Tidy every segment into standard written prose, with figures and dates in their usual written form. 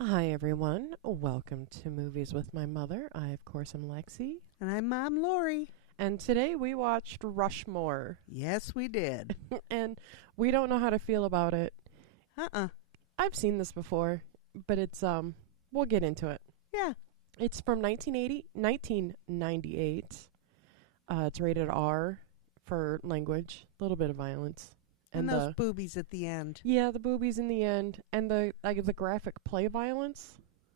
Hi, everyone. Welcome to Movies with My Mother. I, of course, am Lexi. And I'm Mom Lori. And today we watched Rushmore. Yes, we did. And we don't know how to feel about it. Uh-uh. I've seen this before, but we'll get into it. Yeah. It's from 1998. It's rated R for language, a little bit of violence. And those boobies at the end. Yeah, the boobies in the end, and the graphic play violence.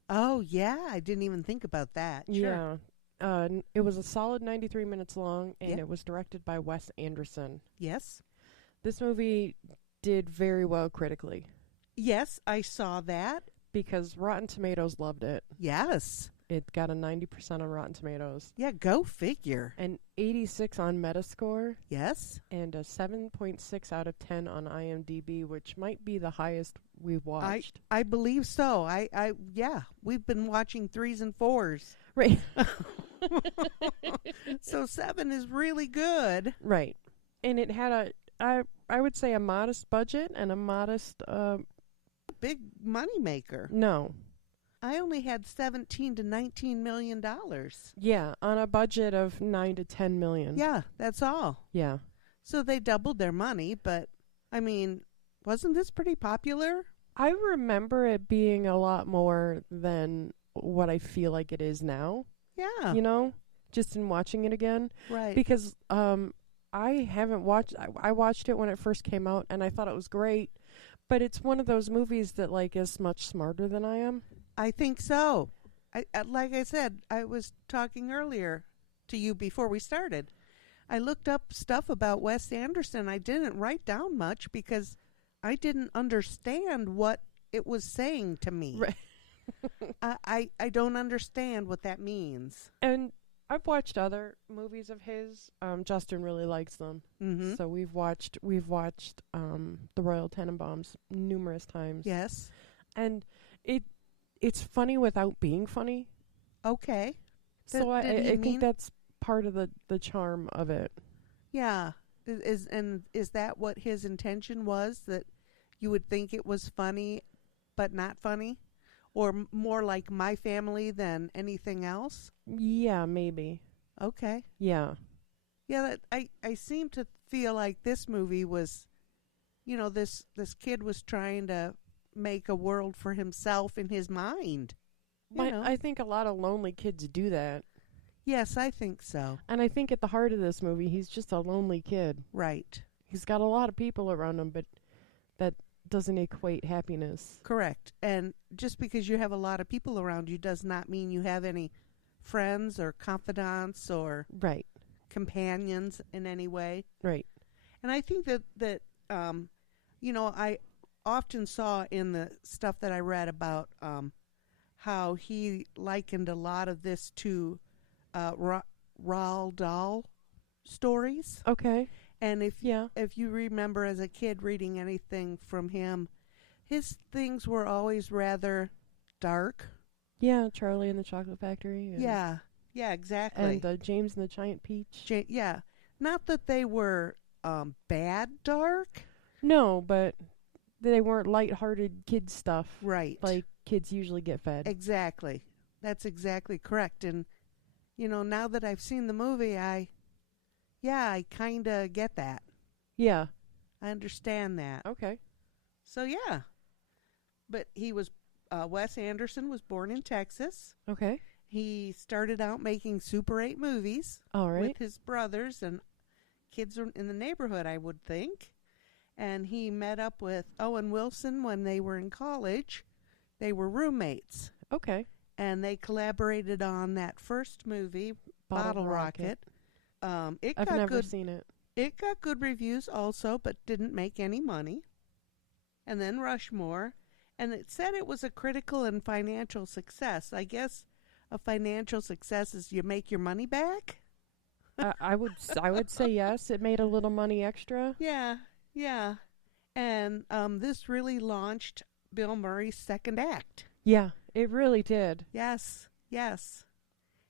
Oh, yeah. I didn't even think about that. Sure. Yeah. It was a solid 93 minutes long, and Yeah. it was directed by Wes Anderson. Yes. This movie did very well critically Yes, I saw that. because Rotten Tomatoes loved it. Yes. It got a 90% on Rotten Tomatoes, Yeah, go figure. an 86 on Metascore, Yes. and a 7.6 out of 10 on IMDb, which might be the highest we've watched. I believe so. Yeah, we've been watching 3s and 4s. Right. So 7 is really good. Right. And it had I would say a modest budget and a modest Big money maker. no. I only had 17 to 19 million dollars. Yeah, on a budget of 9 to 10 million. Yeah, that's all. Yeah. So they doubled their money, but I mean, wasn't this pretty popular? I remember it being a lot more than what I feel like it is now, Yeah. you know, just in watching it again. Right. Because I haven't watched, I watched it when it first came out and I thought it was great, but it's one of those movies that, like, is much smarter than I am. I think so. Like I said, I was talking earlier to you before we started. I looked up stuff about Wes Anderson. I didn't write down much because I didn't understand what it was saying to me. Right. I don't understand what that means. And I've watched other movies of his. Justin really likes them. Mm-hmm. So we've watched The Royal Tenenbaums numerous times. Yes. And it's funny without being funny. Okay. So I Did he mean- think that's part of the charm of it. Yeah. Is that what his intention was? That you would think it was funny, but not funny, or more like My Family than anything else? Yeah, maybe. Okay. Yeah. Yeah. I seem to feel like this movie was, this kid was trying to make a world for himself in his mind. I think a lot of lonely kids do that. Yes, I think so. And I think at the heart of this movie, he's just a lonely kid. Right. He's got a lot of people around him, but that doesn't equate happiness. Correct. And just because you have a lot of people around you does not mean you have any friends or confidants or Right. companions in any way. Right. And I think that I often saw in the stuff that I read about how he likened a lot of this to Roald Dahl stories. Okay. And if Yeah. you remember as a kid reading anything from him, his things were always rather dark. Yeah, Charlie and the Chocolate Factory. And, Yeah. Yeah, exactly. And James and the Giant Peach. Yeah. Not that they were bad dark. No, but they weren't light-hearted kid stuff. Right. Like kids usually get fed. Exactly. That's exactly correct. And, now that I've seen the movie, I kind of get that. Yeah. I understand that. Okay. So, yeah. But Wes Anderson was born in Texas. Okay. He started out making Super 8 movies All right. with his brothers and kids in the neighborhood, I would think. And he met up with Owen Wilson when they were in college. They were roommates. Okay. And they collaborated on that first movie, Bottle Rocket. I've never seen it. It got good reviews also, but didn't make any money. And then Rushmore. And it said it was a critical and financial success. I guess a financial success is you make your money back. I would say yes. It made a little money extra. Yeah, yeah. And this really launched Bill Murray's second act. Yeah, it really did. Yes, yes.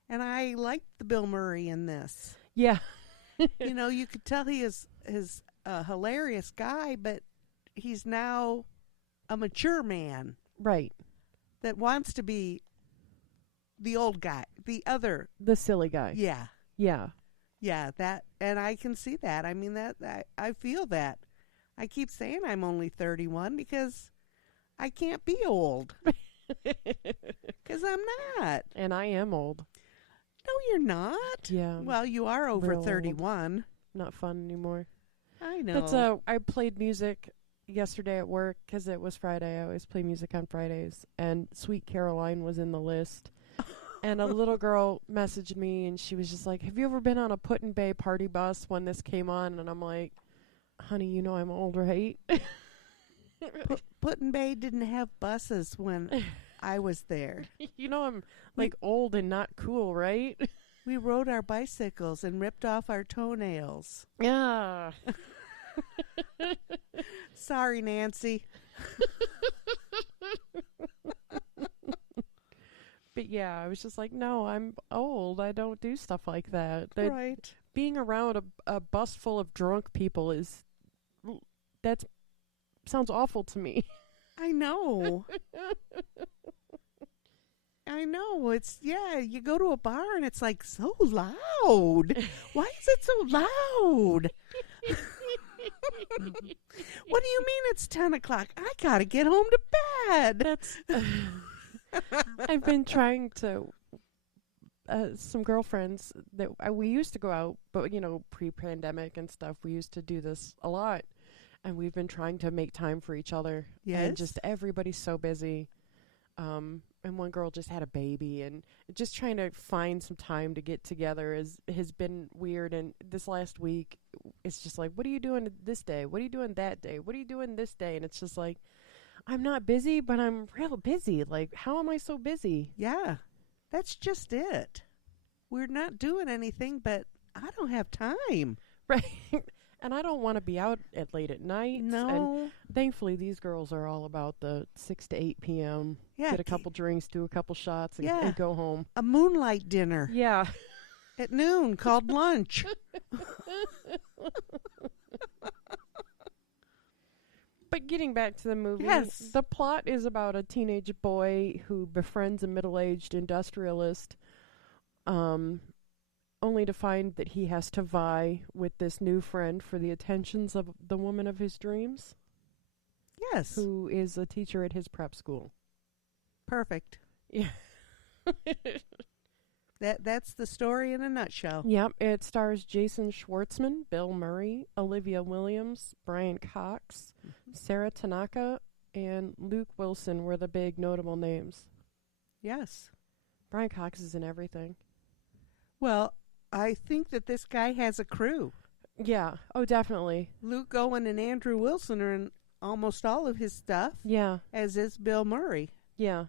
And I liked the Bill Murray in this. Yeah. You could tell he is a hilarious guy, but he's now a mature man. Right. that wants to be the old guy, the other. The silly guy. Yeah. Yeah. Yeah, that, and I can see that. I mean, I feel that. I keep saying I'm only 31 because I can't be old. Because I'm not. And I am old. No, you're not. Yeah. Well, you are over real 31. Not fun anymore. I know. That's I played music yesterday at work because it was Friday. I always play music on Fridays, and Sweet Caroline was in the list. And a little girl messaged me, and she was just like, "Have you ever been on a Put-in-Bay party bus when this came on?" And I'm like, "Honey, you know I'm old, right?" Put-in-Bay didn't have buses when I was there. You know I'm like old and not cool, right? We rode our bicycles and ripped off our toenails. Yeah. Sorry, Nancy. But yeah, I was just like, no, I'm old. I don't do stuff like that. Right. Being around a bus full of drunk people that sounds awful to me. I know. I know. It's, yeah, you go to a bar and it's like so loud. Why is it so loud? What do you mean it's 10 o'clock? I gotta get home to bed. That's. I've been trying to. Some girlfriends that we used to go out, but pre-pandemic and stuff, we used to do this a lot, and we've been trying to make time for each other. Yes. And just everybody's so busy. And one girl just had a baby, and just trying to find some time to get together has been weird. And this last week, it's just like, what are you doing this day? What are you doing that day? What are you doing this day? And it's just like, I'm not busy, but I'm real busy. Like, how am I so busy? Yeah, that's just it. We're not doing anything, but I don't have time. Right. And I don't want to be out at late at night. No. And thankfully, these girls are all about the 6 to 8 p.m. Yeah. Get a couple drinks, do a couple shots, and go home. A moonlight dinner. Yeah. At noon called lunch. But getting back to the movie, yes. The plot is about a teenage boy who befriends a middle-aged industrialist, only to find that he has to vie with this new friend for the attentions of the woman of his dreams. Yes. Who is a teacher at his prep school. Perfect. Yeah. That's the story in a nutshell. Yep. It stars Jason Schwartzman, Bill Murray, Olivia Williams, Brian Cox, Sarah Tanaka, and Luke Wilson were the big notable names. Yes. Brian Cox is in everything. Well, I think that this guy has a crew. Yeah. Oh, definitely. Luke Owen and Andrew Wilson are in almost all of his stuff. Yeah. As is Bill Murray. Yeah.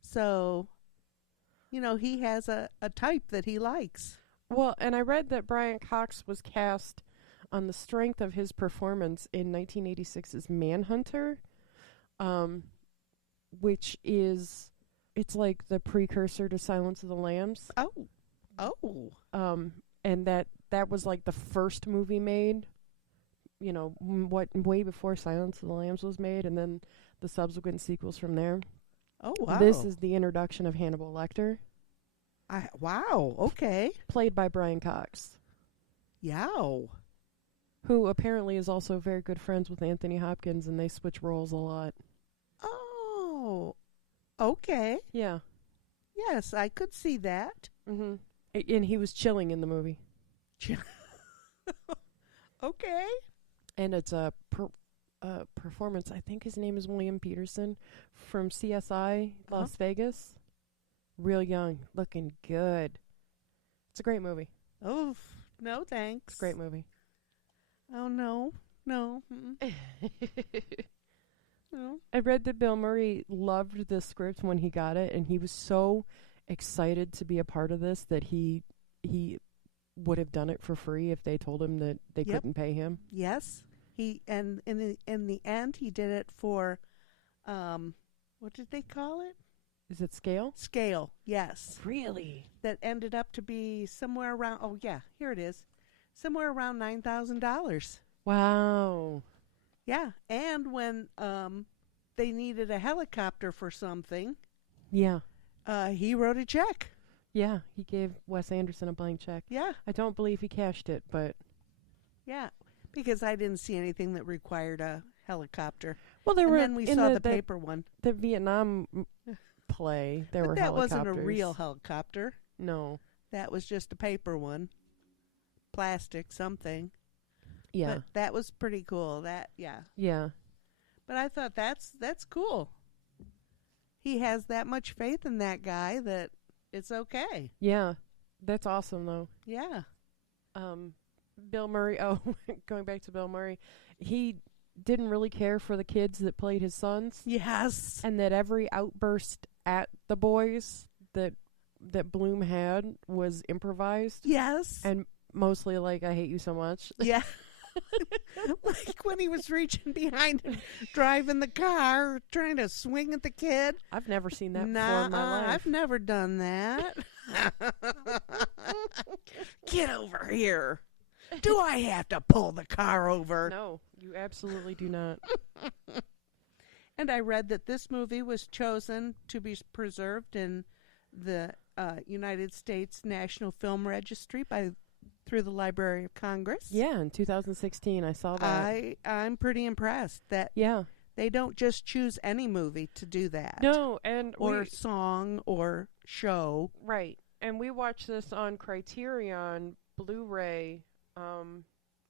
So, he has a type that he likes. Well, and I read that Brian Cox was cast on the strength of his performance in 1986's Manhunter, which is, it's like the precursor to Silence of the Lambs. Oh. And that was like the first movie made, way before Silence of the Lambs was made, and then the subsequent sequels from there. Oh, wow. This is the introduction of Hannibal Lecter. Wow, okay. Played by Brian Cox. Yow. Who apparently is also very good friends with Anthony Hopkins, and they switch roles a lot. Oh, okay. Yeah. Yes, I could see that. Mm-hmm. And he was chilling in the movie. Okay. And it's a performance. I think his name is William Peterson from CSI Las Vegas. Real young, looking good. It's a great movie. Oh, no thanks. Great movie. Oh, no. No. No. I read that Bill Murray loved the script when he got it, and he was so excited to be a part of this that he would have done it for free if they told him that they couldn't pay him. Yes. And in the end he did it for what did they call it? Is it Scale? Scale, yes. Really? That ended up to be somewhere around, oh yeah, here it is. Somewhere around $9,000. Wow. Yeah, and when they needed a helicopter for something, Yeah. He wrote a check. Yeah. He gave Wes Anderson a blank check. Yeah. I don't believe he cashed it, but. Yeah. Because I didn't see anything that required a helicopter. Well, there And were. then we in saw the, the paper one. The Vietnam play, there But were that helicopters. wasn't a real helicopter. No. That was just a paper one. Plastic something. Yeah. But that was pretty cool. Yeah. Yeah. But I thought that's cool. He has that much faith in that guy that it's okay. Yeah. That's awesome, though. Yeah. Bill Murray. Oh, going back to Bill Murray, he didn't really care for the kids that played his sons. Yes. And that every outburst at the boys that Bloom had was improvised. Yes. And mostly like, I hate you so much. Yeah. Like when he was reaching behind him, driving the car, trying to swing at the kid. I've never seen that before in my life. I've never done that. Get over here. Do I have to pull the car over? No, you absolutely do not. And I read that this movie was chosen to be preserved in the United States National Film Registry through the Library of Congress. Yeah, in 2016, I saw that. I'm pretty impressed that they don't just choose any movie to do that. No, and or song or show. Right. And we watched this on Criterion Blu-ray.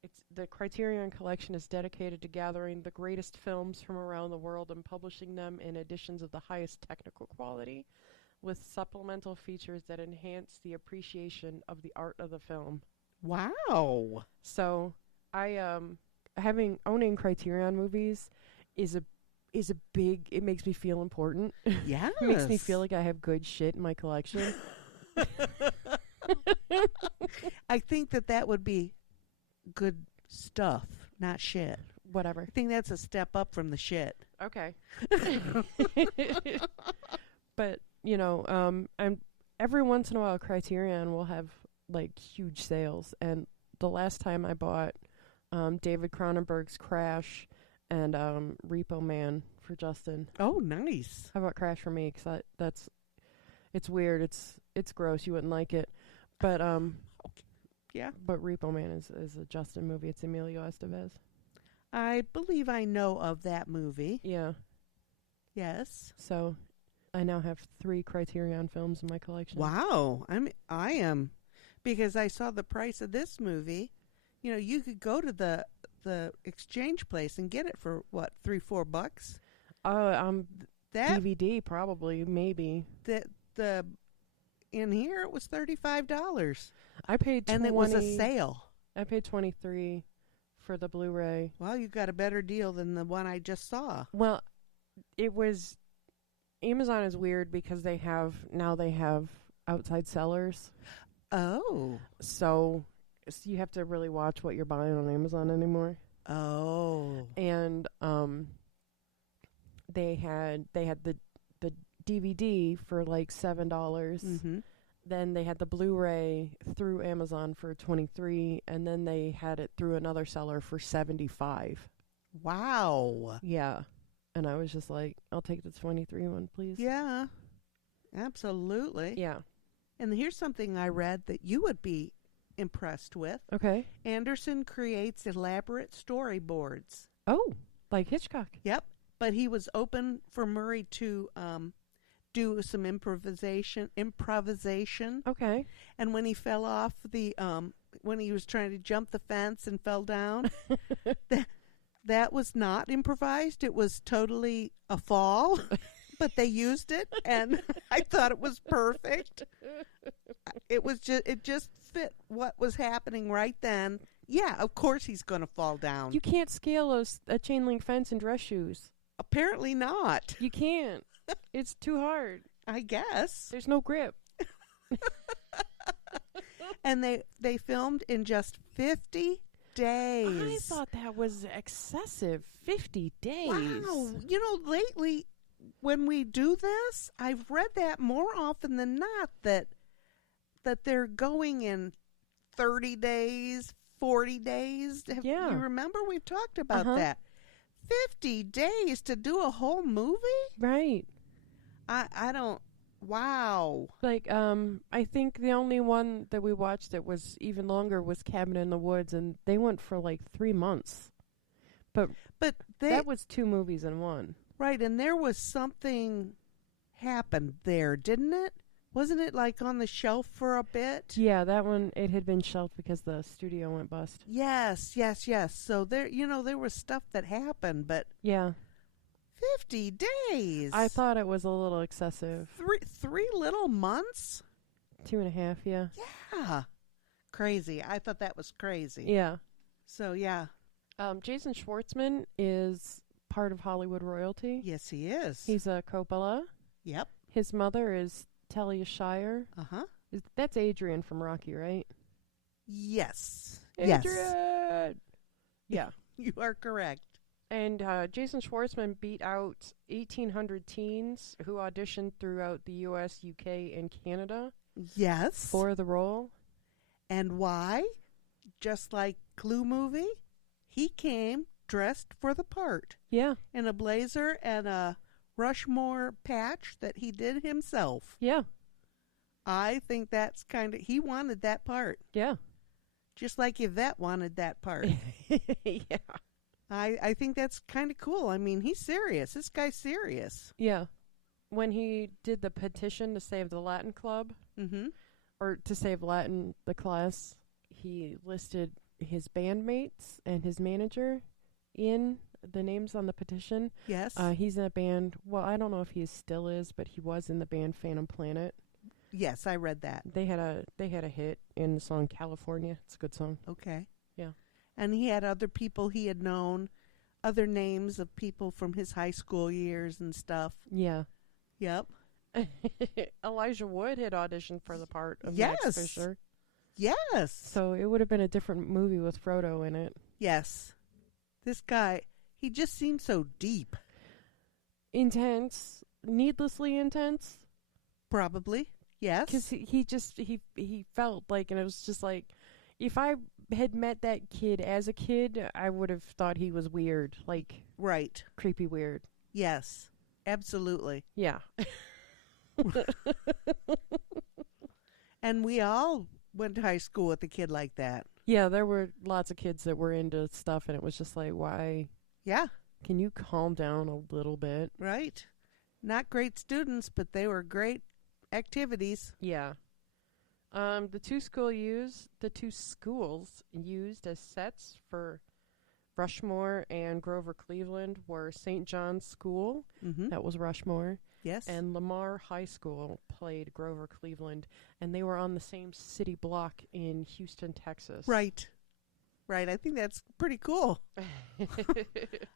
It's the Criterion Collection is dedicated to gathering the greatest films from around the world and publishing them in editions of the highest technical quality, with supplemental features that enhance the appreciation of the art of the film. Wow. So, owning Criterion movies is a big. It makes me feel important. Yes. It makes me feel like I have good shit in my collection. I think that would be good stuff, not shit. Whatever. I think that's a step up from the shit. Okay. But, and every once in a while Criterion will have like huge sales, and the last time I bought David Cronenberg's Crash and Repo Man for Justin. Oh, nice. I bought Crash for me because it's weird. It's gross. You wouldn't like it. But yeah. But Repo Man is a Justin movie. It's Emilio Estevez. I believe I know of that movie. Yeah. Yes. So I now have 3 Criterion films in my collection. Wow. I am because I saw the price of this movie. You know, you could go to the exchange place and get it for what, $3-4? That DVD probably, maybe. The in here it was $35. I paid 20, and it was a sale. I paid $23 for the Blu-ray. Well, you got a better deal than the one I just saw. Well, it was Amazon is weird because they have outside sellers. Oh. So you have to really watch what you're buying on Amazon anymore. Oh. And they had the DVD for like $7. Mm-hmm. Then they had the Blu-ray through Amazon for $23, and then they had it through another seller for $75. Wow. Yeah. And I was just like, I'll take the 23 one, please. Yeah. Absolutely. Yeah. And here's something I read that you would be impressed with. Okay. Anderson creates elaborate storyboards. Oh, like Hitchcock. Yep. But he was open for Murray to do some improvisation. Okay. And when he fell off when he was trying to jump the fence and fell down, that was not improvised. It was totally a fall, but they used it, and I thought it was perfect. It just fit what was happening right then. Yeah, of course he's going to fall down. You can't scale a chain link fence in dress shoes. Apparently not. You can't. It's too hard. I guess. There's no grip. And they filmed in just 50 days. I thought that was excessive. 50 days. Wow. You know, lately when we do this, I've read that more often than not that they're going in 30 days, 40 days. Yeah. You remember we've talked about that. 50 days to do a whole movie? Right. I don't Wow. Like, I think the only one that we watched that was even longer was Cabin in the Woods, and they went for like 3 months. But they that was 2 movies in one. right, and there was something happened there, didn't it? Wasn't it like on the shelf for a bit? Yeah, that one, it had been shelved because the studio went bust. Yes. So there, there was stuff that happened, but Yeah. 50 days. I thought it was a little excessive. Three little months? 2.5, yeah. Yeah. Crazy. I thought that was crazy. Yeah. So, yeah. Jason Schwartzman is part of Hollywood royalty. Yes, he is. He's a Coppola. Yep. His mother is Talia Shire. Uh-huh. That's Adrian from Rocky, right? Yes. Adrian! Yes. Yeah. You are correct. And Jason Schwartzman beat out 1,800 teens who auditioned throughout the U.S., U.K., and Canada. Yes. For the role. And why? Just like Clue movie, he came dressed for the part. Yeah. In a blazer and a Rushmore patch that he did himself. Yeah. I think that's he wanted that part. Yeah. Just like Yvette wanted that part. Yeah. I think that's kind of cool. I mean, he's serious. This guy's serious. Yeah. When he did the petition to save the Latin Club, or to save Latin, the class, he listed his bandmates and his manager in the names on the petition. Yes. He's in a band. Well, I don't know if he still is, but he was in the band Phantom Planet. Yes, I read that. They had a hit in the song California. It's a good song. Okay. Yeah. And he had other people he had known, other names of people from his high school years and stuff. Yeah. Yep. Elijah Wood had auditioned for the part of Yes. Max Fisher. Yes. So it would have been a different movie with Frodo in it. Yes. This guy, he just seemed so deep. Intense. Needlessly intense. Probably. Yes. Because he felt like, and it was just like, if I had met that kid as a kid, I would have thought he was weird. Like, right. Creepy weird. Yes. Absolutely. Yeah. And we all went to high school with a kid like that. Yeah, there were lots of kids that were into stuff, and it was just like, why? Yeah. Can you calm down a little bit? Right. Not great students, but they were great activities. Yeah. The two schools used as sets for Rushmore and Grover Cleveland were St. John's School. Mm-hmm. That was Rushmore. Yes. And Lamar High School played Grover Cleveland, and they were on the same city block in Houston, Texas. Right. Right. I think that's pretty cool.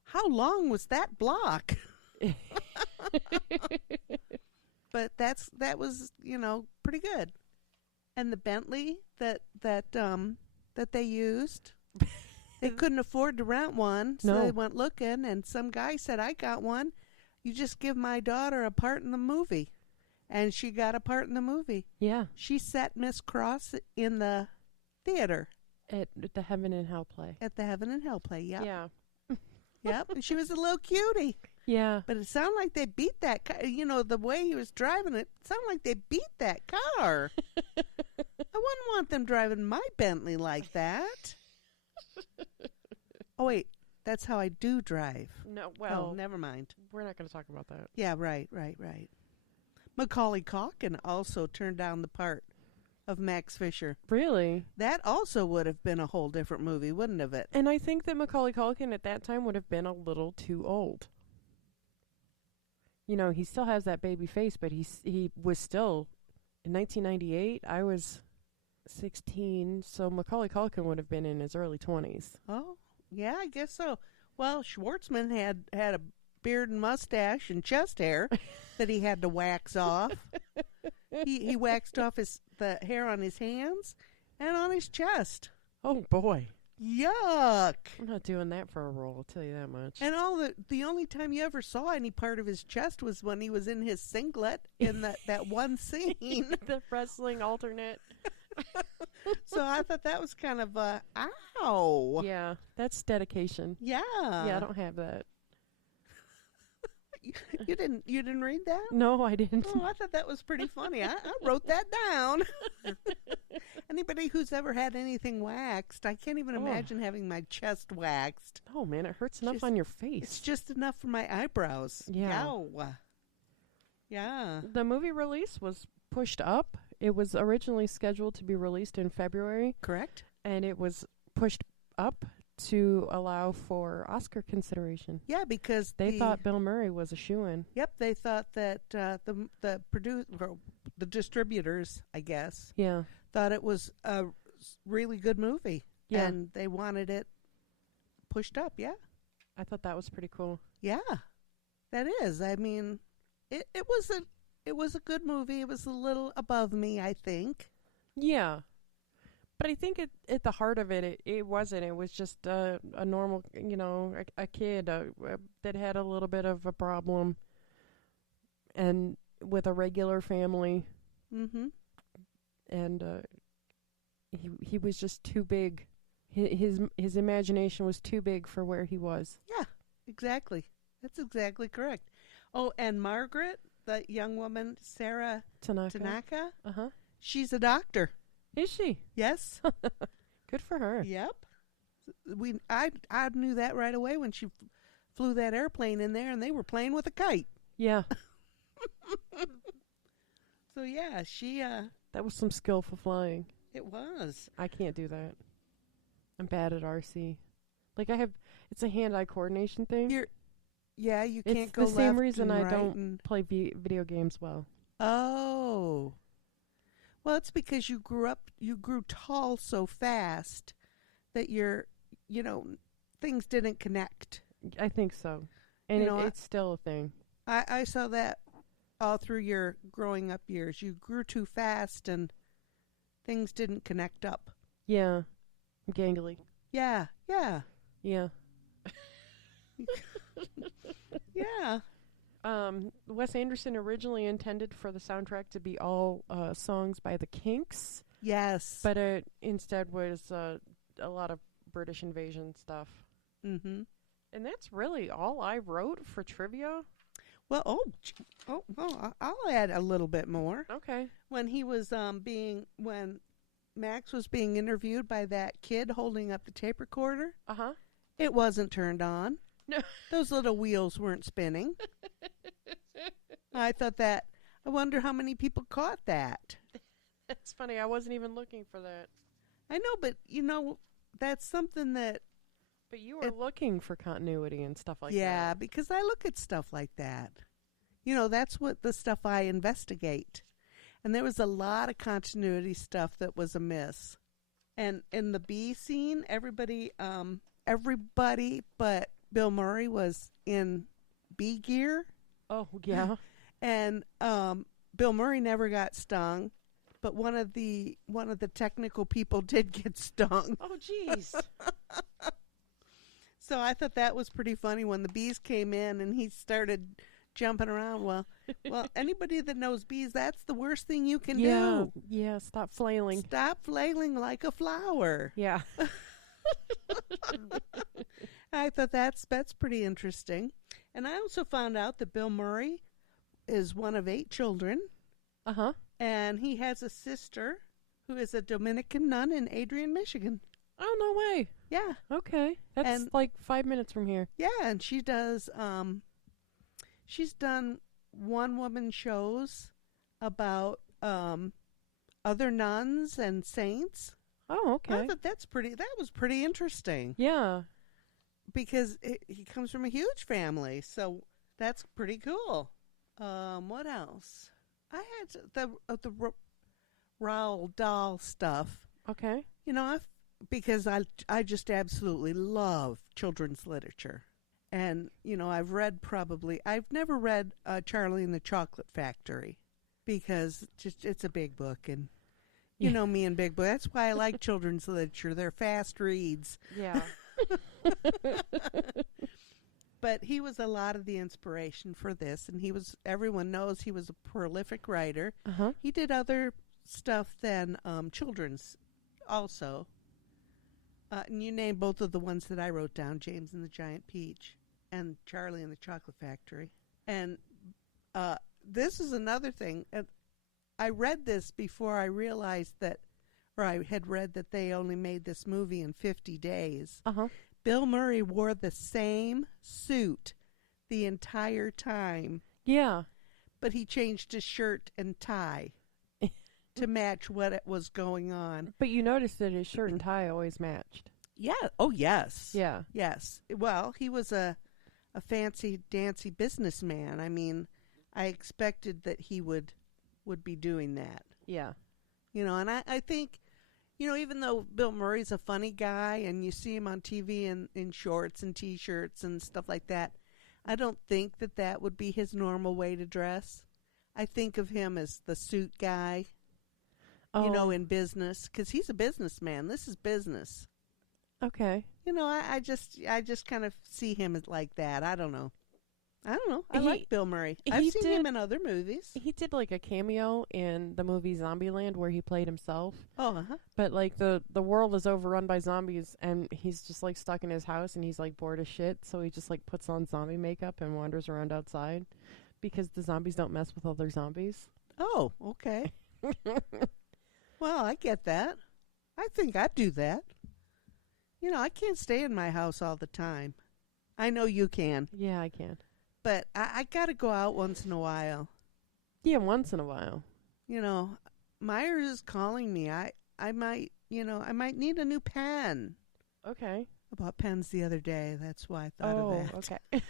How long was that block? But that was, pretty good. And the Bentley that they used, they couldn't afford to rent one, so they went looking, and some guy said, "I got one. You just give my daughter a part in the movie." And she got a part in the movie. Yeah. She sat Miss Cross in the theater. At the Heaven and Hell play. At the Heaven and Hell play, yep. Yeah. Yep, and she was a little cutie. Yeah. But it sounded like they beat that car. The way he was driving it sounded like they beat that car. I wouldn't want them driving my Bentley like that. Oh, wait. That's how I do drive. No, well. Oh, never mind. We're not going to talk about that. Yeah, right. Macaulay Culkin also turned down the part of Max Fisher. Really? That also would have been a whole different movie, wouldn't have it? And I think that Macaulay Culkin at that time would have been a little too old. He still has that baby face, but he was still, in 1998, I was 16, so Macaulay Culkin would have been in his early 20s. Oh, yeah, I guess so. Well, Schwartzman had a beard and mustache and chest hair that he had to wax off. He waxed off the hair on his hands and on his chest. Oh, boy. Yuck. I'm not doing that for a role, I'll tell you that much. And the only time you ever saw any part of his chest was when he was in his singlet in that one scene. The wrestling alternate. So I thought that was kind of ow. Yeah, that's dedication. Yeah. Yeah, I don't have that. You didn't read that? No, I didn't. Oh, I thought that was pretty funny. I wrote that down. Anybody who's ever had anything waxed, I can't even Oh. imagine having my chest waxed. Oh man, it hurts enough Just- on your It's face. just enough for my eyebrows. Yeah. Yow. Yeah. The movie release was pushed up. It was originally scheduled to be released in February, Correct? and it was pushed up to allow for Oscar consideration. Yeah, because They thought Bill Murray was a shoo-in. Yep, they thought that the distributors, I guess, Yeah. thought it was a really good movie, Yeah. and they wanted it pushed up. Yeah, I thought that was pretty cool. yeah, that is. I mean, it was a good movie. It was a little above me, I think. Yeah. But I think at the heart of it wasn't. It was just a normal, a kid that had a little bit of a problem, and with a regular family, Mm-hmm. and he was just too big. His imagination was too big for where he was. Yeah, exactly. That's exactly correct. Oh, and Margaret, the young woman, Sarah Tanaka, Uh-huh. she's a doctor. Is she? Yes. Good for her. Yep. I knew that right away when she flew that airplane in there, and they were playing with a kite. Yeah. So yeah, she That was some skillful flying. it was. I can't do that. I'm bad at RC. Like it's a hand-eye coordination thing. You It's can't go the same left reason and I right don't and- play video games well. Oh. Well, it's because you grew tall so fast that things didn't connect. I think so. And You know, it's still a thing. I saw that all through your growing up years. You grew too fast and things didn't connect up. Yeah. I'm gangly. Yeah, yeah, Yeah. yeah. Wes Anderson originally intended for the soundtrack to be all songs by the Kinks, Yes. but it instead was a lot of British invasion stuff. Mm-hmm. And that's really all I wrote for trivia. Well, I'll add a little bit more. Okay. When he was when Max was being interviewed by that kid holding up the tape recorder, Uh-huh. it wasn't turned on. No. Those little wheels weren't spinning. I thought that. I wonder how many people caught that. That's funny. I wasn't even looking for that. I know, but that's something that. But you were looking for continuity and stuff like that. Yeah, because I look at stuff like that. That's what the stuff I investigate. And there was a lot of continuity stuff that was amiss. And in the bee scene, everybody but Bill Murray was in bee gear. Oh, yeah. And Bill Murray never got stung, but one of the technical people did get stung. Oh, jeez. So I thought that was pretty funny when the bees came in and he started jumping around. Well, anybody that knows bees, that's the worst thing you can do. Yeah, stop flailing. Stop flailing like a flower. Yeah. I thought that's pretty interesting. And I also found out that Bill Murray is one of 8 children, Uh-huh. and he has a sister who is a Dominican nun in Adrian, Michigan. Oh, no way. Yeah. Okay. That's And- like 5 minutes from here. Yeah, and she does she's done one-woman shows about other nuns and saints. Oh, I okay. thought that was pretty interesting Yeah. because he comes from a huge family, so that's pretty cool. What else? I had the Roald Dahl stuff. Okay. Because I just absolutely love children's literature. And, I've never read Charlie and the Chocolate Factory because it's a big book. And you know me and big book. That's why I like children's literature. They're fast reads. Yeah. But he was a lot of the inspiration for this. And everyone knows he was a prolific writer. Uh-huh. He did other stuff than children's also. And you named both of the ones that I wrote down, James and the Giant Peach and Charlie and the Chocolate Factory. And this is another thing. And I read this before I realized that, or I had read that they only made this movie in 50 days. Uh-huh. Bill Murray wore the same suit the entire time, Yeah. but he changed his shirt and tie to match what it was going on. But you noticed that his shirt and tie always matched. Yeah. Oh, yes. Yeah. Yes. Well, he was a fancy dancy businessman. I mean, I expected that he would be doing that. Yeah. You know, and I think, you know, even though Bill Murray's a funny guy and you see him on TV in shorts and T-shirts and stuff like that, I don't think that would be his normal way to dress. I think of him as the suit guy, you know, in business, because he's a businessman. This is business. Okay. You know, I just kind of see him as like that. I don't know. I like Bill Murray. I've seen him in other movies. He did like a cameo in the movie Zombieland where he played himself. Oh, uh-huh. But like the world is overrun by zombies and he's just like stuck in his house and he's like bored as shit. So he just like puts on zombie makeup and wanders around outside because the zombies don't mess with other zombies. Oh, okay. Well, I get that. I think I'd do that. You know, I can't stay in my house all the time. I know you can. Yeah, I can. But I got to go out once in a while. Yeah, once in a while. You know, Myers is calling me. I might need a new pen. Okay. I bought pens the other day. That's why I thought of that. Okay.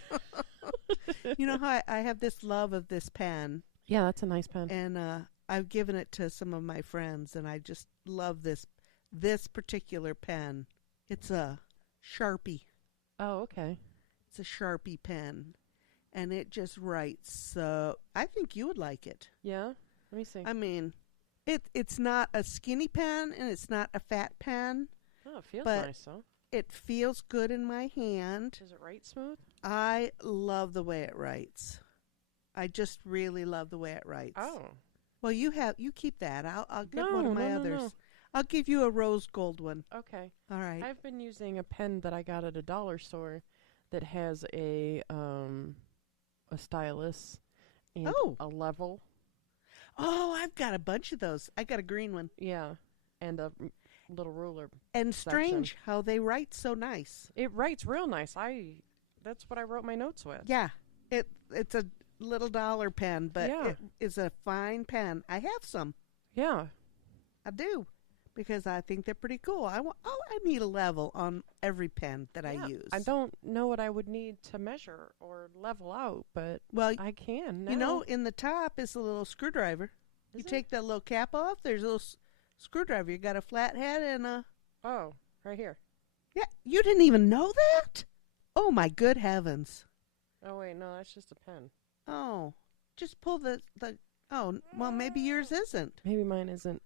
You know how I have this love of this pen. Yeah, that's a nice pen. And I've given it to some of my friends, and I just love this particular pen. It's a Sharpie. Oh, okay. It's a Sharpie pen. And it just writes, so I think you would like it. Yeah? Let me see. I mean, it's not a skinny pen and it's not a fat pen. Oh, it feels but nice, though. It feels good in my hand. Does it write smooth? I love the way it writes. I just really love the way it writes. Oh. Well, you keep that. I'll get one of my others. No. I'll give you a rose gold one. Okay. All right. I've been using a pen that I got at a dollar store that has a stylus and a level. Oh, I've got a bunch of those. I got a green one. Yeah, and a little ruler. And strange how they write so nice. It writes real nice. That's what I wrote my notes with. Yeah, it's a little dollar pen, but it is a fine pen. I have some. Yeah, I do. Because I think they're pretty cool. I need a level on every pen that I use. I don't know what I would need to measure or level out, but I can now. You know, in the top is a little screwdriver. You take that little cap off, there's a little screwdriver. You got a flathead and a... Oh, right here. Yeah, you didn't even know that? Oh, my good heavens. Oh, wait, no, that's just a pen. Oh, just pull the... Oh, well, maybe yours isn't. Maybe mine isn't.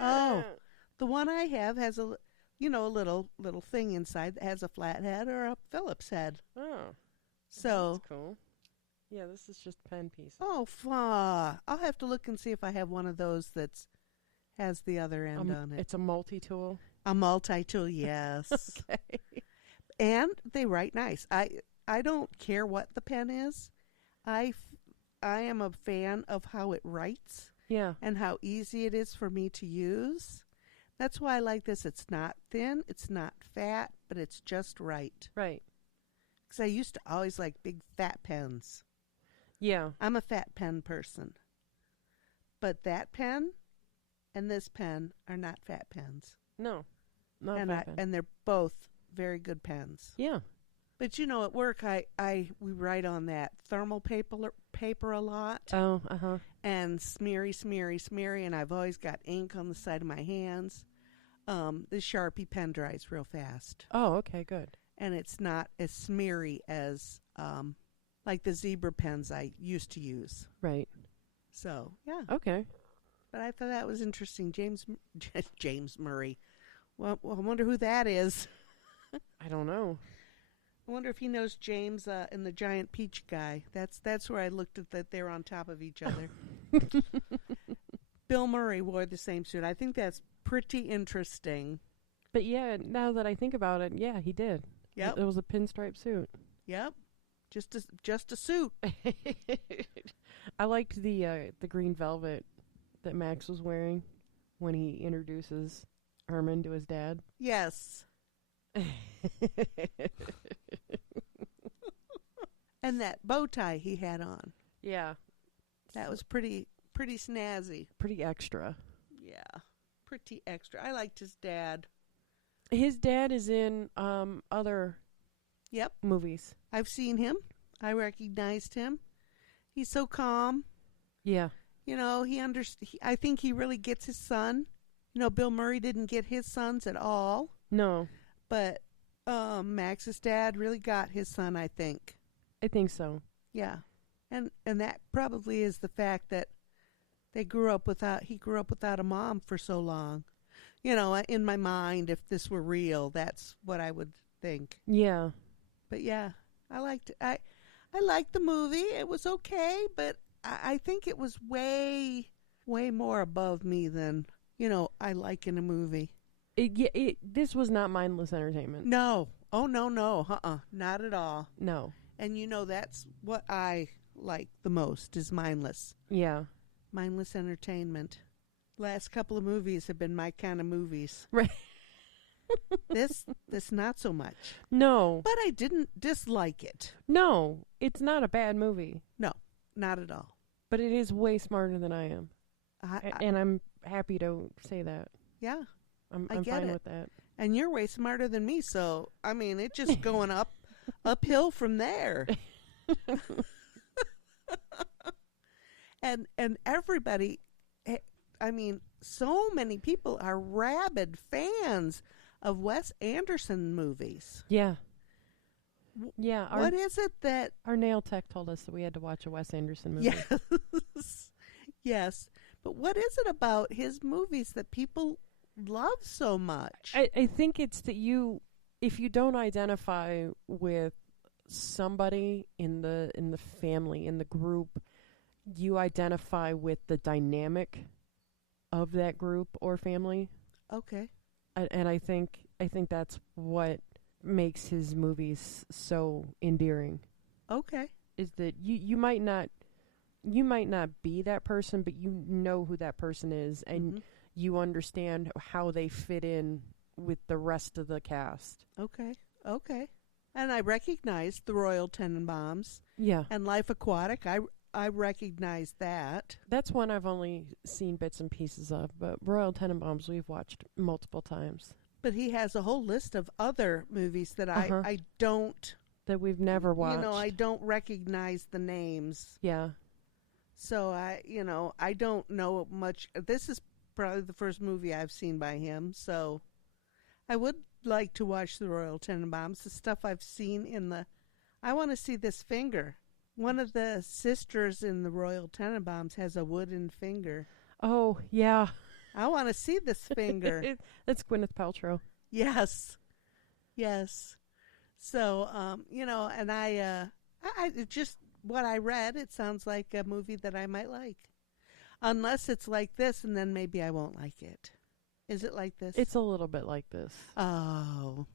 Oh. The one I have has a little thing inside that has a flathead or a Phillips head. Oh. So that's cool. Yeah, this is just a pen piece. Oh, I'll have to look and see if I have one of those that's has the other end on it. It's a multi-tool? A multi-tool, yes. Okay. And they write nice. I don't care what the pen is. I am a fan of how it writes. Yeah. And how easy it is for me to use. That's why I like this. It's not thin, it's not fat, but it's just right. Right. Because I used to always like big fat pens. Yeah. I'm a fat pen person. But that pen and this pen are not fat pens. No. Not and fat pen. And they're both very good pens. Yeah. But you know, at work we write on that thermal paper a lot. Oh, uh-huh. And smeary, and I've always got ink on the side of my hands. The Sharpie pen dries real fast. Oh, okay, good. And it's not as smeary as like the zebra pens I used to use. Right. So, yeah. Okay. But I thought that was interesting. James Murray. Well, I wonder who that is. I don't know. I wonder if he knows James and the Giant Peach guy. That's where I looked at that they're on top of each other. Bill Murray wore the same suit. I think that's pretty interesting. But yeah, now that I think about it, yeah, he did. Yep. It was a pinstripe suit. Yep. just a suit. I liked the green velvet that Max was wearing when he introduces Herman to his dad. Yes. And that bow tie he had on. Yeah. That was pretty snazzy. Pretty extra. Yeah. Pretty extra. I liked his dad. His dad is in other movies. I've seen him. I recognized him. He's so calm. Yeah. You know, I think he really gets his son. You know, Bill Murray didn't get his sons at all. No. But Max's dad really got his son, I think. I think so. Yeah. And that probably is the fact that he grew up without a mom for so long. You know, in my mind, if this were real, that's what I would think. Yeah. But yeah, I liked it. I liked the movie. It was okay, but I think it was way more above me than, you know, I like in a movie. This was not mindless entertainment. No. Oh, no. Not at all. No. And you know, that's what I like the most is mindless. Yeah. Mindless entertainment. Last couple of movies have been my kind of movies. Right. This not so much. No. But I didn't dislike it. No. It's not a bad movie. No, not at all. But it is way smarter than I am. And I'm happy to say that. Yeah. I'm get fine it. with that. And you're way smarter than me, so I mean, it's just going uphill from there. and everybody, I mean, so many people are rabid fans of Wes Anderson movies. Yeah. Yeah. What is it that our nail tech told us that we had to watch a Wes Anderson movie? Yes. Yes. But what is it about his movies that people love so much? I think it's that if you don't identify with somebody in the family, in the group, you identify with the dynamic of that group or family. Okay. And I think that's what makes his movies so endearing. Okay. Is that you might not be that person, but you know who that person is, and you understand how they fit in with the rest of the cast. Okay. And I recognize the Royal Tenenbaums. Yeah. And Life Aquatic. I recognize that. That's one I've only seen bits and pieces of, but Royal Tenenbaums we've watched multiple times. But he has a whole list of other movies that I don't... That we've never watched. You know, I don't recognize the names. Yeah. So I don't know much. This is probably the first movie I've seen by him, so I would like to watch the Royal Tenenbaums. The stuff I've seen I want to see this finger. One of the sisters in the Royal Tenenbaums has a wooden finger. Oh, yeah. I want to see this finger. That's Gwyneth Paltrow. Yes. So, and I just what I read, it sounds like a movie that I might like. Unless it's like this, and then maybe I won't like it. Is it like this? It's a little bit like this. Oh.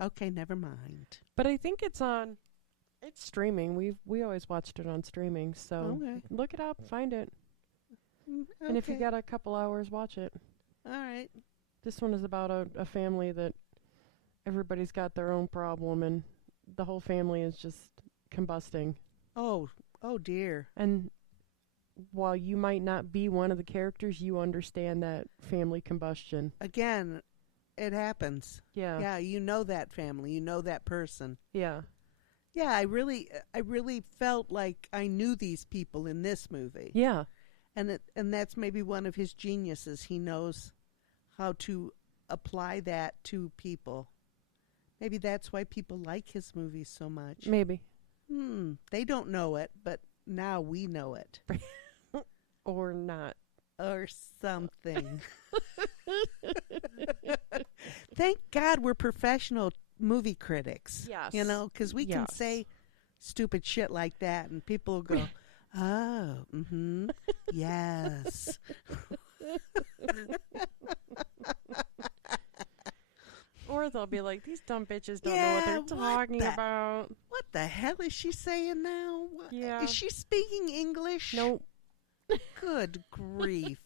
Okay, never mind. But I think it's streaming. We always watched it on streaming, so look it up, find it. Okay. And if you got a couple hours, watch it. All right. This one is about a family that everybody's got their own problem, and the whole family is just combusting. Oh dear. And while you might not be one of the characters, you understand that family combustion. Again, it happens. Yeah. Yeah, you know that family. You know that person. Yeah. Yeah, I really felt like I knew these people in this movie. Yeah. And that's maybe one of his geniuses. He knows how to apply that to people. Maybe that's why people like his movies so much. Maybe. They don't know it, but now we know it. Or not. Or something. Thank God we're professional movie critics. Yes. You know, because we can say stupid shit like that, and people will go, oh, yes. Or they'll be like, these dumb bitches don't know what they're talking about. What the hell is she saying now? Yeah. Is she speaking English? Nope. Good grief.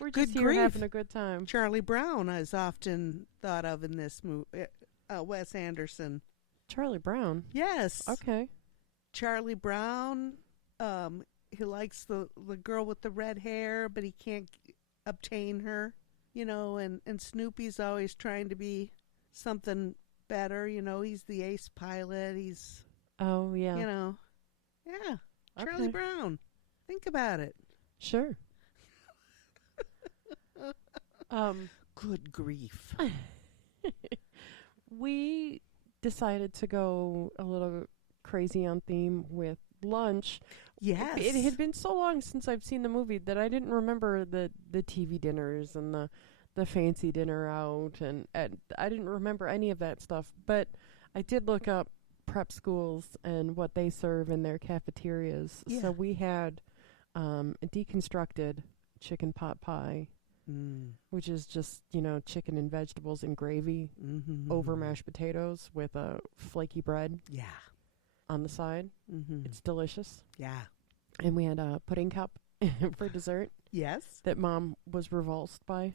We're Good just here grief. having a good time. Charlie Brown is often thought of in this movie. Wes Anderson. Charlie Brown. Yes. Okay. Charlie Brown. He likes the girl with the red hair, but he can't obtain her. And Snoopy's always trying to be something better. He's the ace pilot. He's, Oh, yeah. yeah. Charlie Okay. Brown. Think about it. Sure. Good grief. We decided to go a little crazy on theme with lunch. Yes. It had been so long since I've seen the movie that I didn't remember the TV dinners and the fancy dinner out, and I didn't remember any of that stuff. But I did look up prep schools and what they serve in their cafeterias. Yeah. So we had a deconstructed chicken pot pie, which is just, chicken and vegetables and gravy over mashed potatoes with a flaky bread Yeah. on the side. It's delicious. Yeah. And we had a pudding cup for dessert Yes. that Mom was revulsed by.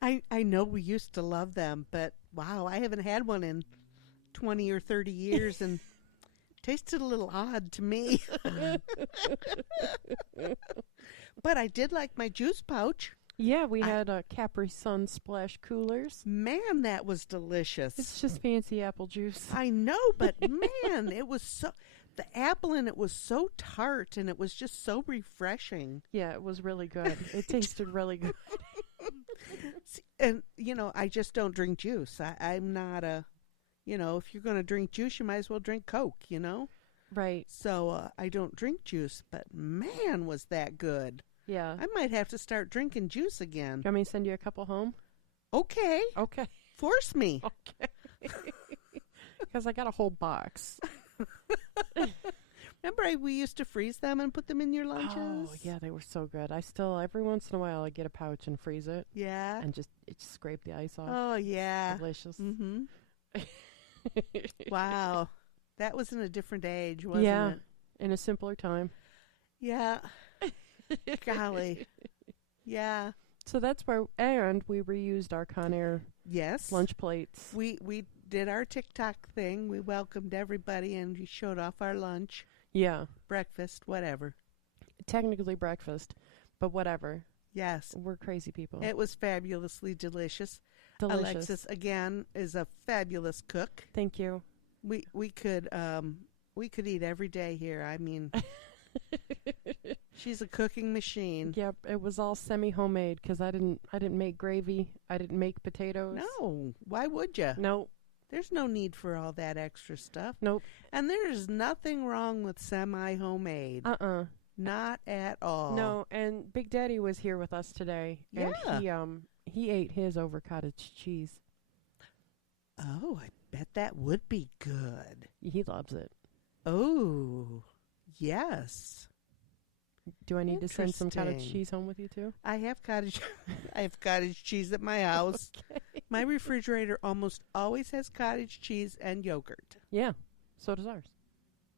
I know we used to love them, but wow, I haven't had one in 20 or 30 years and tasted a little odd to me. But I did like my juice pouch. Yeah, we had Capri Sun splash coolers. Man, that was delicious. It's just fancy apple juice. I know, but man, it was so... The apple in it was so tart, and it was just so refreshing. Yeah, it was really good. It tasted really good. And, I just don't drink juice. I'm not a... if you're going to drink juice, you might as well drink Coke, Right. So I don't drink juice, but man, was that good. Yeah. I might have to start drinking juice again. Do you want me to send you a couple home? Okay. Okay. Force me. Okay. Because I got a whole box. Remember we used to freeze them and put them in your lunches? Oh, yeah, they were so good. I still, every once in a while, I get a pouch and freeze it. Yeah. And just scrape the ice off. Oh, yeah. Delicious. Mm-hmm. Wow. That was in a different age, wasn't Yeah, it? in a simpler time. Yeah. Golly. Yeah. So that's where, and we reused our Conair Yes. lunch plates. We did our TikTok thing. We welcomed everybody and we showed off our lunch, Yeah, breakfast, whatever. technically breakfast, but whatever. Yes. We're crazy people. It was fabulously delicious. Delicious. Alexis, again, is a fabulous cook. Thank you. We could eat every day here. I mean, she's a cooking machine. Yep, it was all semi-homemade because I didn't make gravy. I didn't make potatoes. No, why would you? Nope. There's no need for all that extra stuff. Nope. And there's nothing wrong with semi-homemade. Not at all. No, and Big Daddy was here with us today. Yeah. And he ate his over cottage cheese. Oh, I bet that would be good. He loves it. Oh, yes. Do I need to send some cottage Interesting. cheese home with you too? I have cottage cheese at my house. Okay. My refrigerator almost always has cottage cheese and yogurt. Yeah, so does ours.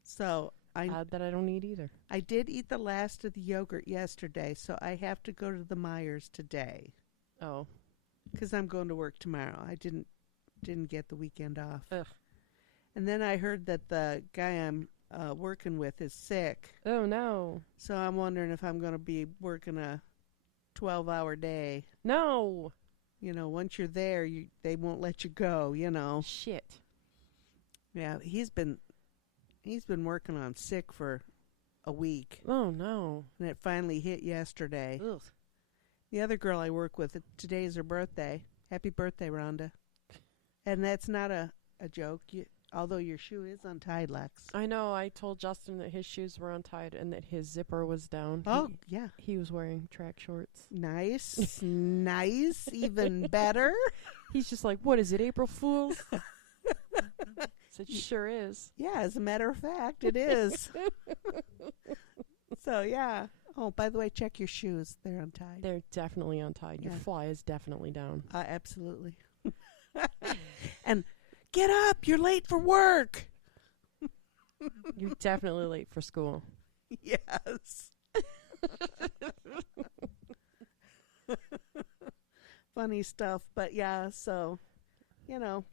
So Odd that I don't eat either. I did eat the last of the yogurt yesterday, so I have to go to the Myers today Oh. because I'm going to work tomorrow. I didn't get the weekend off. Ugh. And then I heard that the guy I'm working with is sick, Oh, no. so I'm wondering if I'm going to be working a 12-hour day. No. Once you're there, they won't let you go. Shit. Yeah, he's been working on sick for a week, Oh, no. and it finally hit yesterday. Ugh. The other girl I work with, today's her birthday. Happy birthday, Rhonda. And that's not a joke, although your shoe is untied, Lex. I know. I told Justin that his shoes were untied and that his zipper was down. Oh, yeah. He was wearing track shorts. Nice. Nice. Even better. He's just like, what is it, April Fool's? I said, sure is. Yeah, as a matter of fact, it is. So, yeah. Oh, by the way, check your shoes. They're untied. They're definitely untied. Your Yeah. fly is definitely down. Absolutely. And Get up, you're late for work. You're definitely late for school. Yes. Funny stuff, but yeah, so,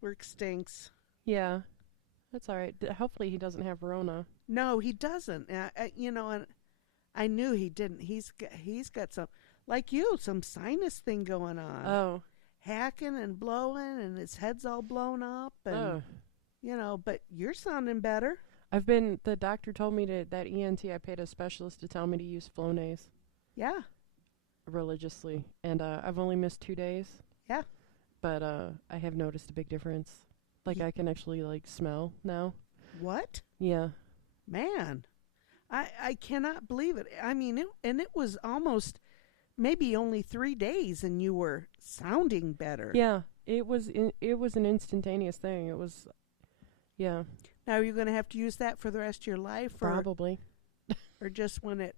work stinks. Yeah, that's all right. Hopefully he doesn't have Rona. No, he doesn't. And I knew he didn't. He's got some, like you, some sinus thing going on. Oh. Hacking and blowing, and his head's all blown up, and but you're sounding better. The doctor told me that ENT, I paid a specialist to tell me to use Flonase. Yeah. Religiously. And I've only missed 2 days. Yeah. But I have noticed a big difference. Like I can actually smell now. What? Yeah. Man, I cannot believe it. I mean, it was almost maybe only 3 days, and you were sounding better. Yeah, it was an instantaneous thing. It was, yeah. Now, are you going to have to use that for the rest of your life? Probably. Or just when it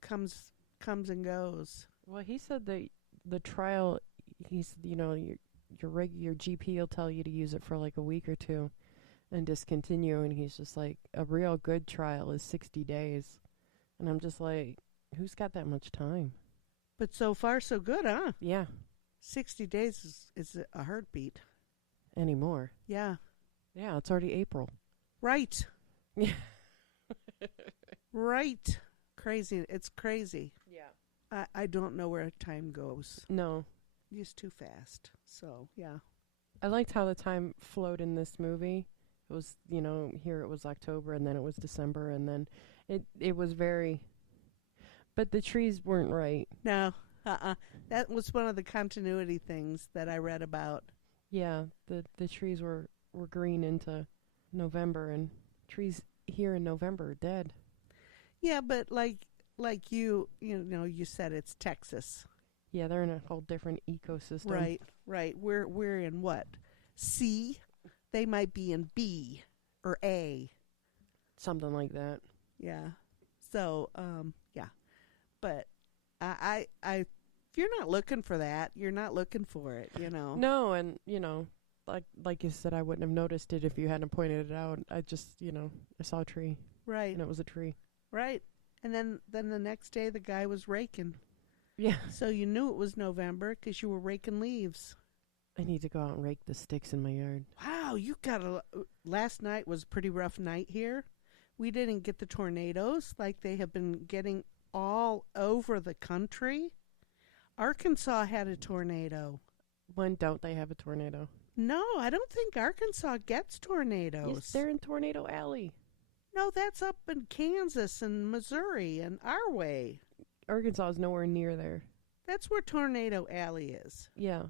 comes and goes? Well, he said that the trial, your GP will tell you to use it for like a week or two and discontinue, and he's just like, a real good trial is 60 days. And I'm just like, who's got that much time? But so far, so good, huh? Yeah. 60 days is a heartbeat. Anymore. Yeah. Yeah, it's already April. Right. Yeah. Right. Crazy. It's crazy. Yeah. I don't know where time goes. No. It's too fast. So, yeah. I liked how the time flowed in this movie. It was, here it was October, and then it was December, and then it was very... But the trees weren't right. No. That was one of the continuity things that I read about. Yeah, the trees were green into November, and trees here in November are dead. Yeah, but like you said, it's Texas. Yeah, they're in a whole different ecosystem. Right. We're in what? C? They might be in B or A. Something like that. Yeah. So, yeah. But I if you're not looking for that, you're not looking for it, No, and like you said, I wouldn't have noticed it if you hadn't pointed it out. I just, I saw a tree. Right. And it was a tree. Right. And then the next day the guy was raking. Yeah. So you knew it was November because you were raking leaves. I need to go out and rake the sticks in my yard. Wow, you got last night was a pretty rough night here. We didn't get the tornadoes like they have been getting all over the country. Arkansas had a tornado. When don't they have a tornado? No, I don't think Arkansas gets tornadoes. Yes, they're in Tornado Alley. No, that's up in Kansas and Missouri and our way. Arkansas is nowhere near there. That's where Tornado Alley is. Yeah,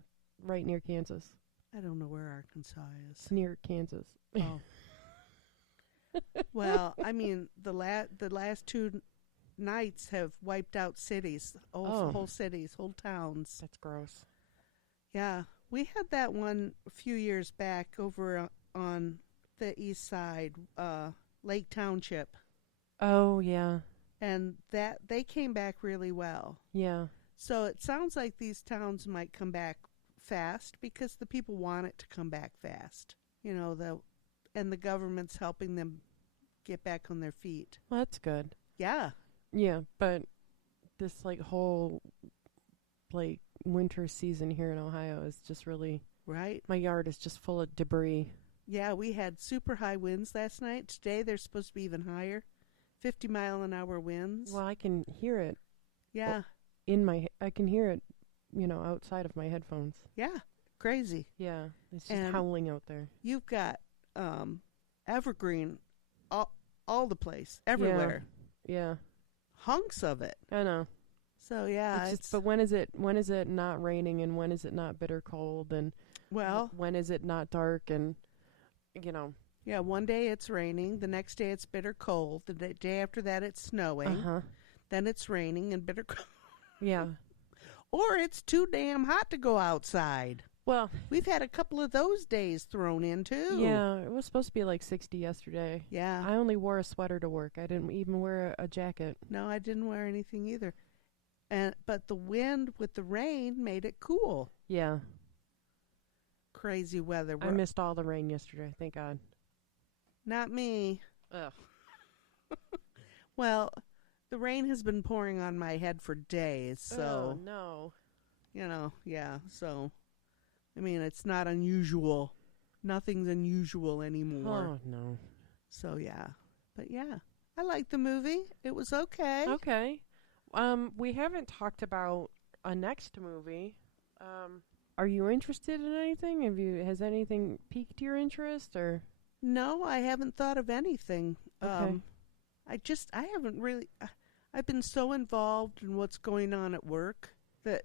right near Kansas. I don't know where Arkansas is. It's near Kansas. Oh. Well, I mean, the last 2 nights have wiped out cities, whole cities, whole towns. That's gross. Yeah, we had that one a few years back over on the east side, Lake Township. Oh, yeah. And that they came back really well. Yeah. So it sounds like these towns might come back fast because the people want it to come back fast. And the government's helping them get back on their feet. Well, that's good. Yeah. Yeah, but this whole winter season here in Ohio is just really right. My yard is just full of debris. Yeah, we had super high winds last night. Today they're supposed to be even higher, 50-mile-an-hour winds. Well, I can hear it. Yeah. I can hear it, outside of my headphones. Yeah, crazy. Yeah, it's just howling out there. You've got evergreen all the place, everywhere. Yeah. Hunks of it. I know. So yeah, but when is it not raining, and when is it not bitter cold, and when is it not dark, and Yeah, one day it's raining, the next day it's bitter cold, the day after that it's snowing, then it's raining and bitter cold. Yeah. Or it's too damn hot to go outside. Well, we've had a couple of those days thrown in too. Yeah, it was supposed to be like 60 yesterday. Yeah. I only wore a sweater to work. I didn't even wear a jacket. No, I didn't wear anything either. But the wind with the rain made it cool. Yeah. crazy weather. I missed all the rain yesterday. Thank God. Not me. Ugh. Well, the rain has been pouring on my head for days, so, Oh, no. Yeah, so, I mean, it's not unusual. Nothing's unusual anymore. Oh, no. So, yeah. But, yeah, I liked the movie. It was okay. Okay. We haven't talked about a next movie. Are you interested in anything? Has anything piqued your interest, or? No, I haven't thought of anything. Okay. I haven't really, I've been so involved in what's going on at work that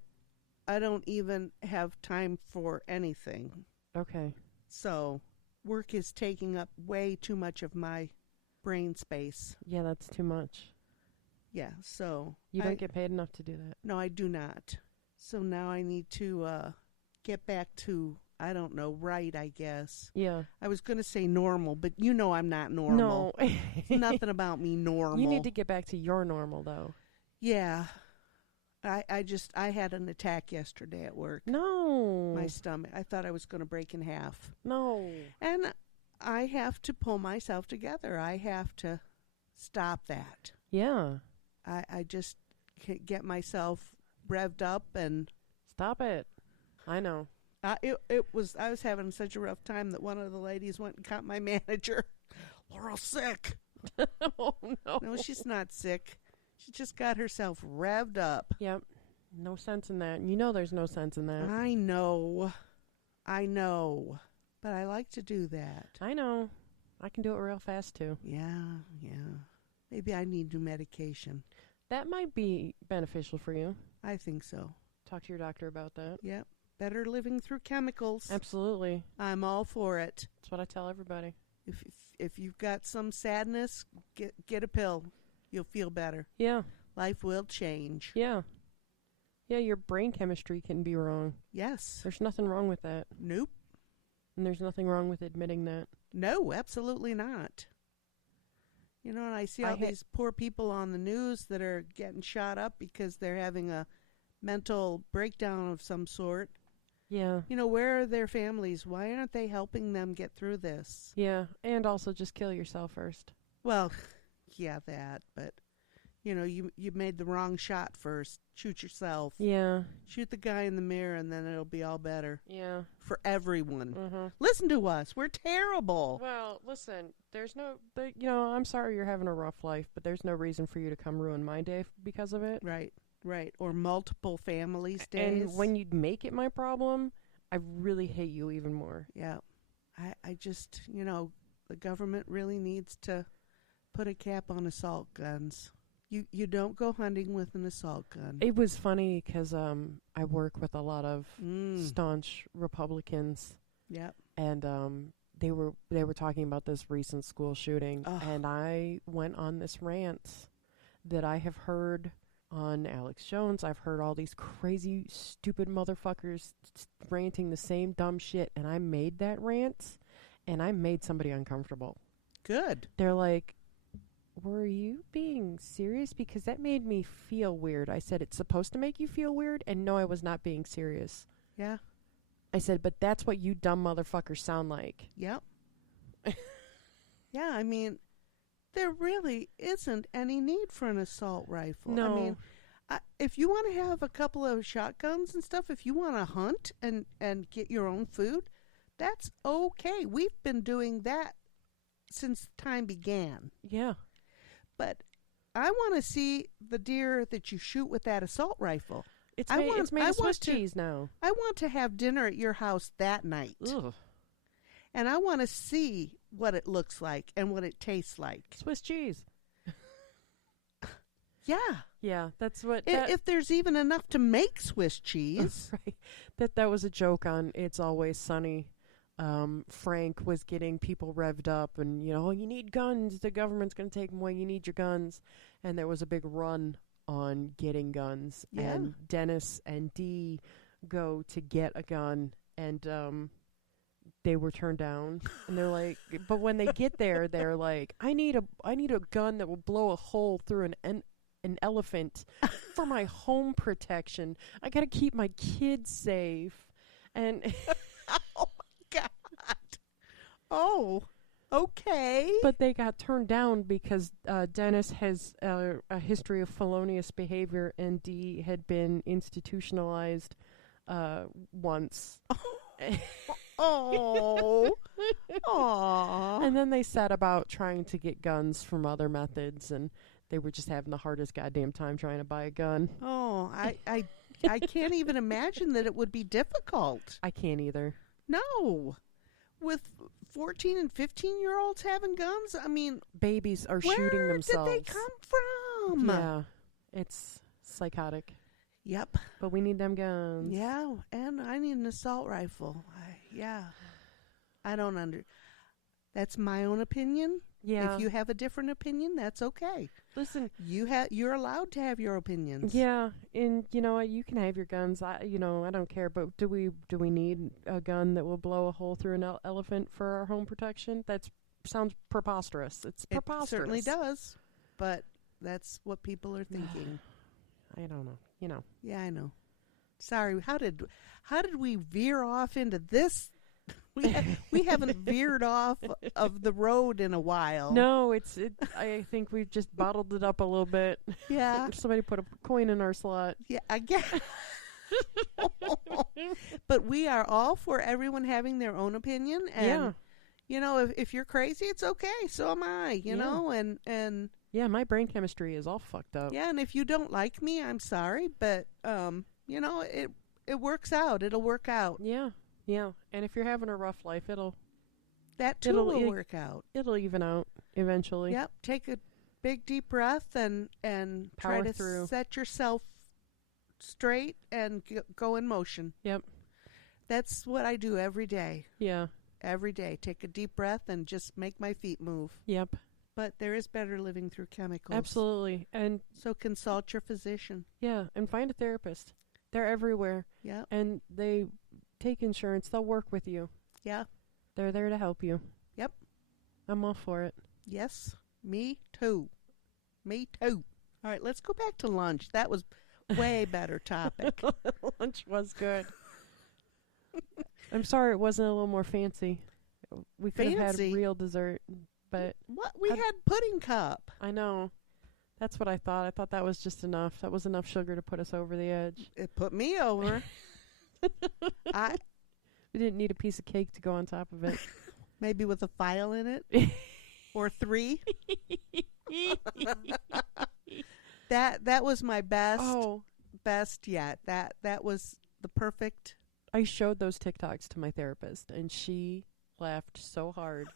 I don't even have time for anything. Okay. So, work is taking up way too much of my brain space. Yeah, that's too much. Yeah, so. You don't get paid enough to do that. No, I do not. So now I need to get back to, I don't know, right, I guess. Yeah. I was going to say normal, but I'm not normal. No. Nothing about me normal. You need to get back to your normal, though. Yeah. I had an attack yesterday at work. No. My stomach. I thought I was going to break in half. No. And I have to pull myself together. I have to stop that. Yeah. I just can't get myself revved up and... Stop it. I know. I was having such a rough time that one of the ladies went and caught my manager. Laurel's sick. Oh, no. No, she's not sick. She just got herself revved up. Yep. No sense in that. You know there's no sense in that. I know. But I like to do that. I know. I can do it real fast, too. Yeah. Maybe I need new medication. That might be beneficial for you. I think so. Talk to your doctor about that. Yep. Better living through chemicals. Absolutely. I'm all for it. That's what I tell everybody. If you've got some sadness, get a pill. You'll feel better. Yeah. Life will change. Yeah. Yeah, your brain chemistry can be wrong. Yes. There's nothing wrong with that. Nope. And there's nothing wrong with admitting that. No, absolutely not. And I see all these poor people on the news that are getting shot up because they're having a mental breakdown of some sort. Yeah. Where are their families? Why aren't they helping them get through this? Yeah, and also just kill yourself first. Well, yeah, that, but, you made the wrong shot first. Shoot yourself. Yeah. Shoot the guy in the mirror, and then it'll be all better. Yeah. For everyone. Mm-hmm. Listen to us. We're terrible. Well, listen, I'm sorry you're having a rough life, but there's no reason for you to come ruin my day because of it. Right. Or multiple families' days. And when you make it my problem, I really hate you even more. Yeah. I just, the government really needs to put a cap on assault guns. You don't go hunting with an assault gun. It was funny because I work with a lot of staunch Republicans. Yep. And they were talking about this recent school shooting, and I went on this rant that I have heard on Alex Jones. I've heard all these crazy, stupid motherfuckers ranting the same dumb shit, and I made that rant, and I made somebody uncomfortable. Good. They're like, were you being serious? Because that made me feel weird. I said, it's supposed to make you feel weird? And no, I was not being serious. Yeah. I said, but that's what you dumb motherfuckers sound like. Yep. Yeah, I mean, there really isn't any need for an assault rifle. No. I mean, if you want to have a couple of shotguns and stuff, if you want to hunt and get your own food, that's okay. We've been doing that since time began. Yeah. But I want to see the deer that you shoot with that assault rifle. It's made of Swiss cheese now. I want to have dinner at your house that night. Ugh. And I want to see what it looks like and what it tastes like. Swiss cheese. Yeah. Yeah, that's what... If there's even enough to make Swiss cheese. Right. That was a joke on It's Always Sunny. Frank was getting people revved up and, you need guns. The government's going to take them away. You need your guns. And there was a big run on getting guns. Yeah. And Dennis and Dee go to get a gun, and they were turned down. And they're like, but when they get there, they're like, I need a gun that will blow a hole through an elephant for my home protection. I got to keep my kids safe. And Oh Oh, okay. But they got turned down because Dennis has a history of felonious behavior, and Dee had been institutionalized once. Oh. Aw. And then they set about trying to get guns from other methods, and they were just having the hardest goddamn time trying to buy a gun. Oh, I can't even imagine that it would be difficult. I can't either. No. With 14 and 15-year-olds having guns, I mean, Babies are where shooting themselves. did they come from? Yeah, it's psychotic. Yep. But we need them guns. Yeah, and I need an assault rifle. I don't That's my own opinion. Yeah. If you have a different opinion, that's okay. Listen, You're allowed to have your opinions. yeah, and you know what? You can have your guns. I don't care. But do we need a gun that will blow a hole through an elephant for our home protection? That sounds preposterous. It's preposterous. It certainly does. But that's what people are thinking. I don't know. Yeah, I know. Sorry. How did we veer off into this? We haven't veered off of the road in a while. No, I think we've just bottled it up a little bit. Yeah. Somebody put a coin in our slot. Yeah, I guess. But we are all for everyone having their own opinion. And, if you're crazy, it's okay. So am I, you know, and. Yeah, my brain chemistry is all fucked up. Yeah, and if you don't like me, I'm sorry. But, it works out. It'll work out. Yeah. Yeah, and if you're having a rough life, it'll will work out. It'll even out eventually. Yep. Take a big deep breath and try Power to through. Set yourself straight and go in motion. Yep. That's what I do every day. Yeah. Every day, take a deep breath and just make my feet move. Yep. But there is better living through chemicals. Absolutely, and so consult your physician. Yeah, and find a therapist. They're everywhere. Yeah. And they take insurance. They'll work with you. Yeah. They're there to help you. Yep. I'm all for it. Yes. Me too. Me too. All right, let's go back to lunch. That was way better topic. Lunch was good. I'm sorry it wasn't a little more fancy. We could have had real dessert, but what we had pudding cup. I know. That's what I thought. I thought that was just enough. That was enough sugar to put us over the edge. It put me over. We didn't need a piece of cake to go on top of it. Maybe with a file in it. Or 3. That was my best. Oh. Best yet. That was the perfect. I showed those TikToks to my therapist, and she laughed so hard.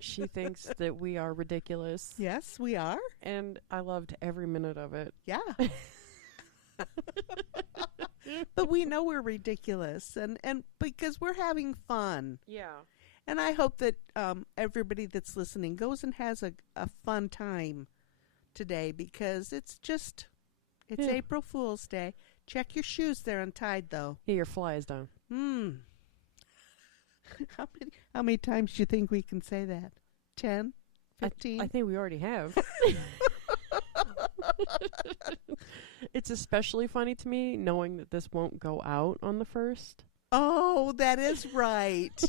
She thinks that we are ridiculous. Yes, we are. And I loved every minute of it. Yeah. But we know we're ridiculous, and because we're having fun. Yeah. And I hope that everybody that's listening goes and has a fun time today, because it's April Fool's Day. Check your shoes. They're untied, though. Yeah, your fly is down. How many times do you think we can say that? 10? 15? I think we already have. It's especially funny to me knowing that this won't go out on the 1st. Oh, that is right.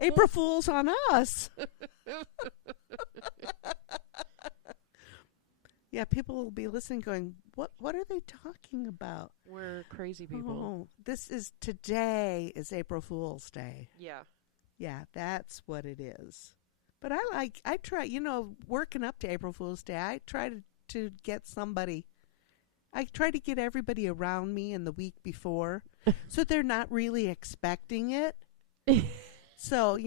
April Fool's on us. Yeah, people will be listening going, what are they talking about? We're crazy people. Oh, today is April Fool's Day. Yeah. Yeah, that's what it is. But I try, working up to April Fool's Day, I try to get somebody. I try to get everybody around me in the week before so they're not really expecting it. So,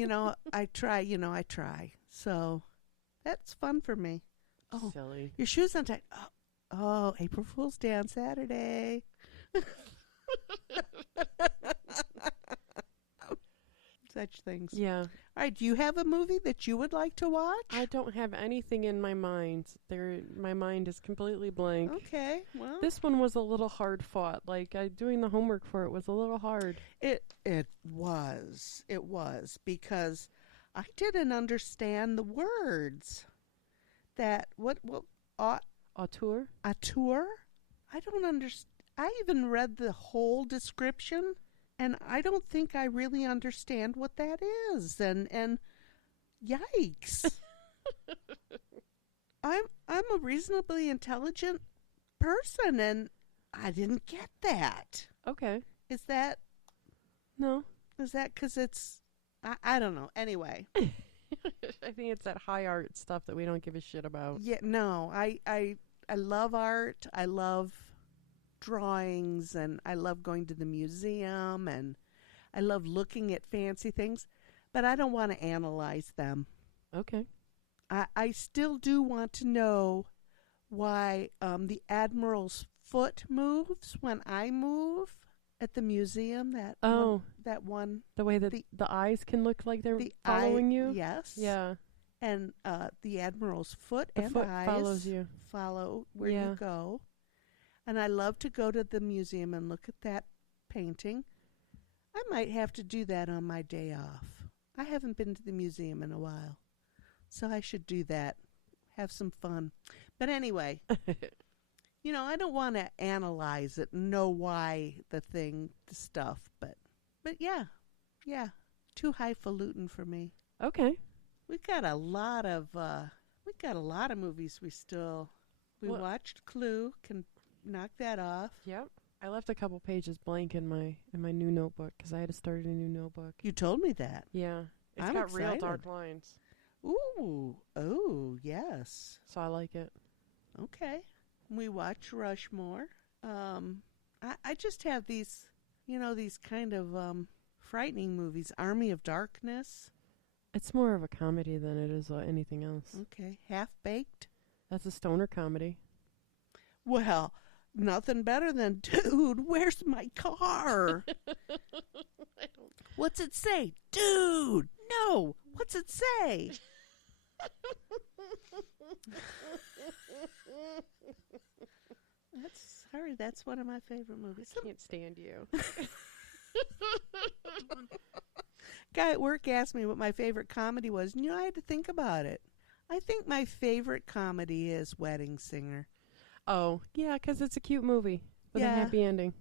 I try. So that's fun for me. Oh, silly. Your shoes untied. Oh, April Fool's Day on Saturday. Such things. Yeah. All right, do you have a movie that you would like to watch? I don't have anything in my mind. My mind is completely blank. Okay, well. This one was a little hard fought. Like, doing the homework for it was a little hard. It was. It was, because I didn't understand the words. Auteur? Auteur? I don't understand. I even read the whole description. and I don't think I really understand what that is. And yikes. I'm a reasonably intelligent person, and I didn't get that. Okay. Is that No. because it's I don't know. Anyway. I think it's that high art stuff that we don't give a shit about. Yeah, no. I love art. I love drawings, and I love going to the museum, and I love looking at fancy things, but I don't want to analyze them. Okay. I still do want to know why the Admiral's foot moves when I move at the museum. That one. The way that the eyes can look like they're following you? Yes. Yeah. And the Admiral's foot The and foot eyes follows you. follow where Yeah. you go. And I love to go to the museum and look at that painting. I might have to do that on my day off. I haven't been to the museum in a while, so I should do that. Have some fun. But anyway, I don't want to analyze it, know why the stuff, but yeah, too highfalutin for me. Okay. We've got a lot of movies we watched. Clue, can knock that off. Yep. I left a couple pages blank in my new notebook because I had to start a new notebook. You told me that. Yeah. It's I'm got real excited. dark lines. Ooh, oh, yes. So I like it. Okay. We watch Rushmore. I just have these kind of frightening movies. Army of Darkness. It's more of a comedy than it is anything else. Okay. Half-Baked. That's a stoner comedy. Well, nothing better than, dude, where's my car? What's it say? Dude, no. What's it say? That's one of my favorite movies. I can't stand you. Guy at work asked me what my favorite comedy was, and I had to think about it. I think my favorite comedy is Wedding Singer. Oh, yeah, because it's a cute movie with a happy ending.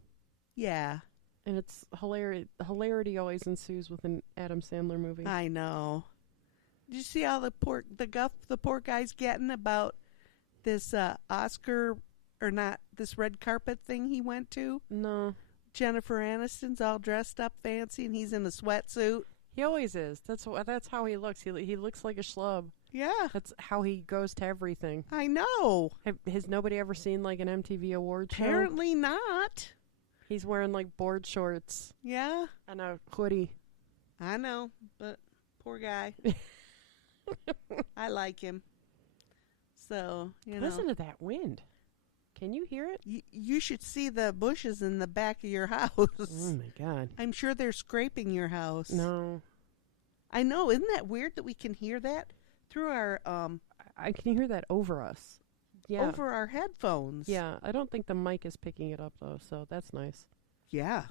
Yeah. And it's hilarious. Hilarity always ensues with an Adam Sandler movie. I know. Did you see all the poor guy's getting about this Oscar, or not, this red carpet thing he went to? No. Jennifer Aniston's all dressed up fancy, and he's in a sweatsuit. He always is. That's how he looks. He looks like a schlub. Yeah. That's how he goes to everything. I know. Has nobody ever seen like an MTV award show? Apparently not. He's wearing like board shorts. Yeah. And a hoodie. I know, but poor guy. I like him. So, Listen to that wind. Can you hear it? You should see the bushes in the back of your house. Oh, my God. I'm sure they're scraping your house. No. I know. Isn't that weird that we can hear that through our... I can hear that over us. Yeah. Over our headphones. Yeah. I don't think the mic is picking it up, though, so that's nice. Yeah.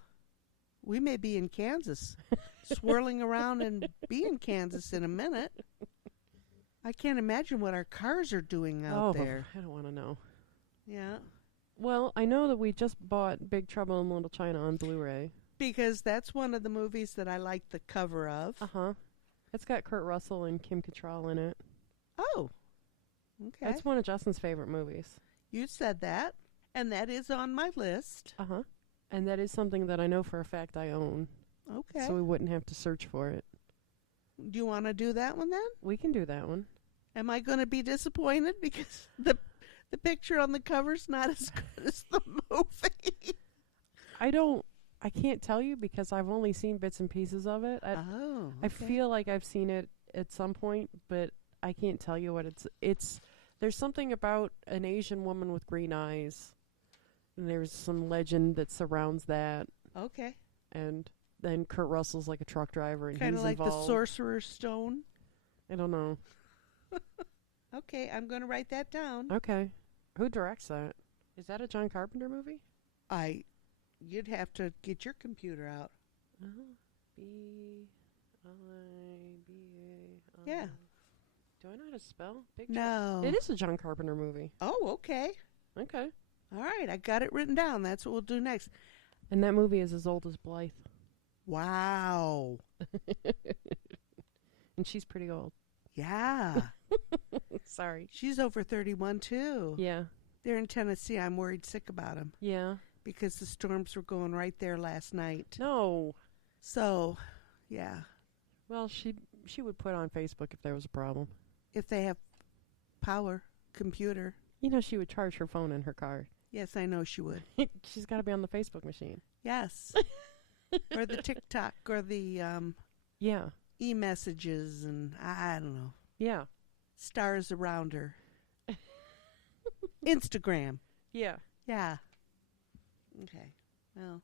We may be in Kansas, swirling around and be in Kansas in a minute. I can't imagine what our cars are doing out there. I don't want to know. Yeah. Well, I know that we just bought Big Trouble in Little China on Blu-ray. Because that's one of the movies that I like the cover of. Uh-huh. It's got Kurt Russell and Kim Cattrall in it. Oh. Okay. That's one of Justin's favorite movies. You said that, and that is on my list. Uh-huh. And that is something that I know for a fact I own. Okay. So we wouldn't have to search for it. Do you want to do that one then? We can do that one. Am I going to be disappointed because the picture on the cover's not as good as the movie? I can't tell you because I've only seen bits and pieces of it. Okay. I feel like I've seen it at some point, but I can't tell you what it's. There's something about an Asian woman with green eyes, and there's some legend that surrounds that. Okay. And then Kurt Russell's like a truck driver, and kind he's of like involved. the Sorcerer's Stone. I don't know. Okay, I'm going to write that down. Okay. Who directs that? Is that a John Carpenter movie? You'd have to get your computer out. B-I-B-A. Yeah. Do I know how to spell? No. It is a John Carpenter movie. Oh, okay. Okay. All right, I got it written down. That's what we'll do next. And that movie is as old as Blythe. Wow. And she's pretty old. Yeah. Sorry. She's over 31 too. Yeah. They're in Tennessee. I'm worried sick about them Yeah. because the storms were going right there last night. No. So, yeah. Well, she would put on Facebook if there was a problem. If they have power, computer. You know, she would charge her phone in her car. Yes, I know she would. She's got to be on the Facebook machine. Yes. Or the TikTok or the Yeah. e-messages and I don't know. Yeah. Stars around her. Instagram. Yeah. Yeah. Okay. Well,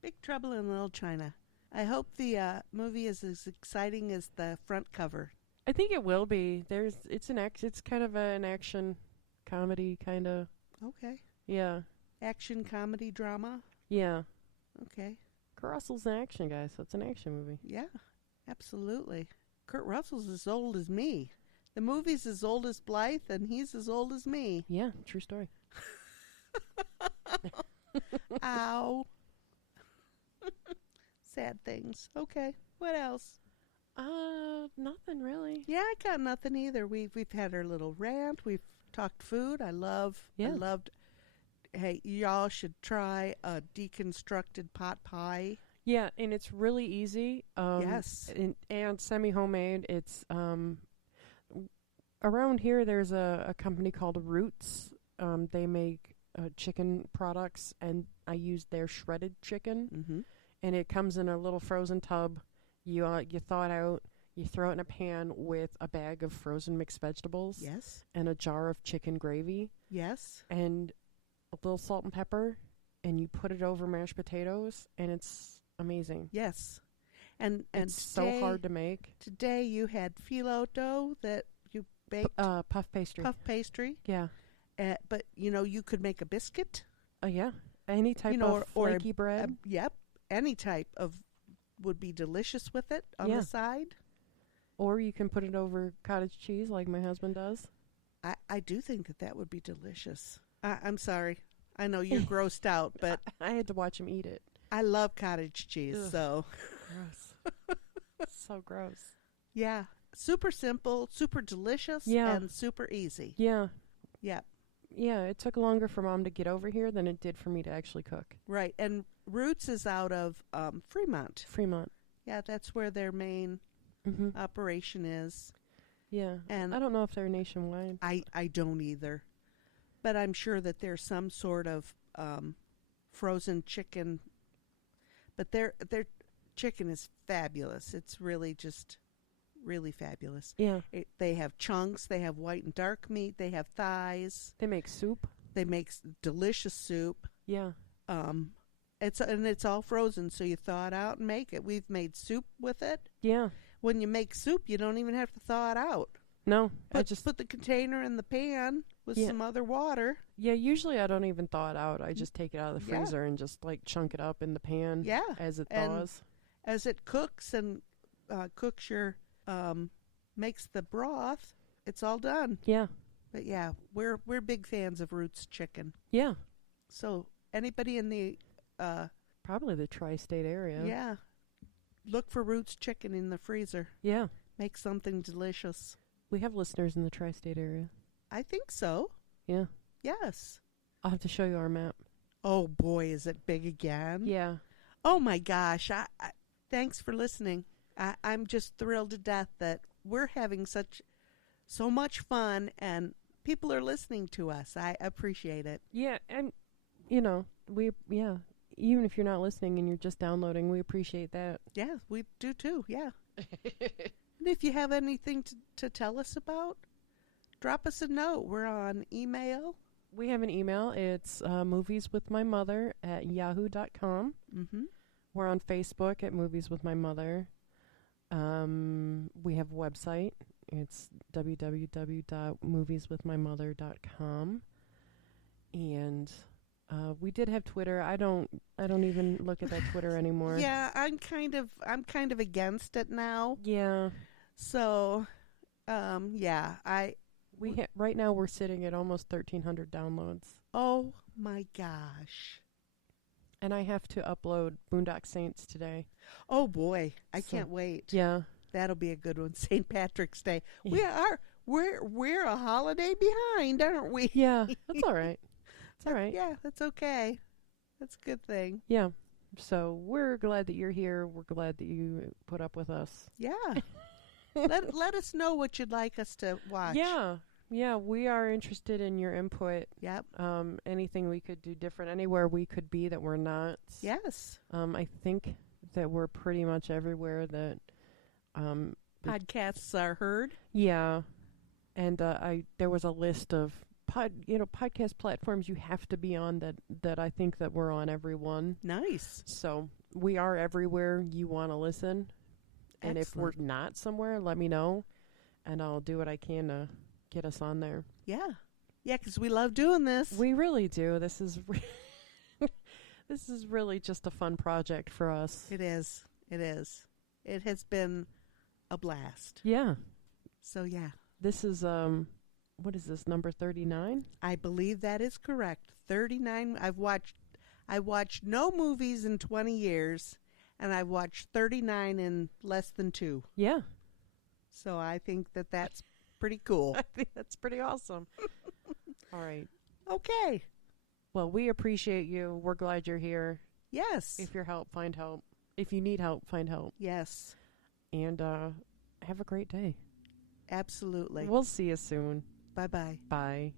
Big Trouble in Little China. I hope the movie is as exciting as the front cover. I think it will be. It's kind of an action comedy kind of. Okay. Yeah. Action comedy drama. Yeah. Okay. Kurt Russell's an action guy, so it's an action movie. Yeah. Absolutely. Kurt Russell's as old as me. The movie's as old as Blythe, and he's as old as me. Yeah, true story. Ow. Sad things. Okay. What else? Nothing really. Yeah, I got nothing either. We've had our little rant. We've talked food. I loved. Hey, y'all should try a deconstructed pot pie. Yeah, and it's really easy. Yes. And semi-homemade. It's around here there's a company called Roots. They make chicken products, and I use their shredded chicken. Mm-hmm. And it comes in a little frozen tub. You thaw it out. You throw it in a pan with a bag of frozen mixed vegetables. Yes. And a jar of chicken gravy. Yes. And a little salt and pepper. And you put it over mashed potatoes. And it's amazing. Yes. And it's today, so hard to make. Today you had phyllo dough that you baked. Puff pastry. Puff pastry. Yeah. But, you could make a biscuit. Yeah. Any type of flaky bread. Yep. Any type of would be delicious with it on the side. Or you can put it over cottage cheese like my husband does. I do think that would be delicious. I'm sorry. I know you're grossed out, but I had to watch him eat it. I love cottage cheese, Ugh. so. Gross. So gross. Yeah. Super simple, super delicious, and super easy. Yeah. Yeah. Yeah, it took longer for Mom to get over here than it did for me to actually cook. Right. And Roots is out of Fremont. Fremont. Yeah, that's where their main operation is. Yeah. And I don't know if they're nationwide. I don't either. But I'm sure that there's some sort of frozen chicken. But their chicken is fabulous. It's really just really fabulous. Yeah. They have chunks. They have white and dark meat. They have thighs. They make soup. They make delicious soup. Yeah. It's all frozen, so you thaw it out and make it. We've made soup with it. Yeah. When you make soup, you don't even have to thaw it out. No, I just put the container in the pan with some other water. Yeah, usually I don't even thaw it out. I just take it out of the freezer and just chunk it up in the pan. Yeah. As it thaws. And as it cooks and cooks your makes the broth, it's all done. Yeah. But yeah, we're big fans of Roots chicken. Yeah. So anybody in the probably the tri-state area. Yeah. Look for Roots chicken in the freezer. Yeah. Make something delicious. We have listeners in the tri-state area. I think so. Yeah. Yes. I'll have to show you our map. Oh boy, is it big again? Yeah. Oh my gosh. I thanks for listening. I'm just thrilled to death that we're having so much fun and people are listening to us. I appreciate it. Yeah, and even if you're not listening and you're just downloading, we appreciate that. Yeah, we do too. Yeah. And if you have anything to tell us about, drop us a note. We're on email. We have an email. It's movieswithmymother@yahoo.com. Mm-hmm. We're on Facebook at Movies With My Mother. We have a website. It's www.movieswithmymother.com. And we did have Twitter. I don't even look at that Twitter anymore. Yeah, I'm kind of against it now. Yeah. So, yeah, right now we're sitting at almost 1,300 downloads. Oh my gosh. And I have to upload Boondock Saints today. Oh boy, I So, can't wait. Yeah. That'll be a good one. St. Patrick's Day. Yeah. We're a holiday behind, aren't we? Yeah, that's all right. It's all right. Yeah, that's okay. That's a good thing. Yeah. So we're glad that you're here. We're glad that you put up with us. Yeah. let us know what you'd like us to watch. Yeah. Yeah, we are interested in your input. Yep. Anything we could do different, anywhere we could be that we're not. Yes. I think that we're pretty much everywhere that Podcasts are heard. yeah. And there was a list of podcast platforms you have to be on that I think that we're on every one. Nice. So we are everywhere you want to listen. And if we're Excellent. not somewhere, let me know, and I'll do what I can to get us on there. Yeah. Yeah, because we love doing this. We really do. This is this is really just a fun project for us. It is. It is. It has been a blast. Yeah. So yeah, This is what is this, number 39? I believe that is correct. 39. I watched no movies in 20 years, and I've watched 39 in less than 2. Yeah. So I think that that's pretty cool. I think that's pretty awesome. All right. Okay. Well, we appreciate you. We're glad you're here. Yes. If you're help, find help. If you need help, find help. Yes. And have a great day. Absolutely. We'll see you soon. Bye-bye. Bye.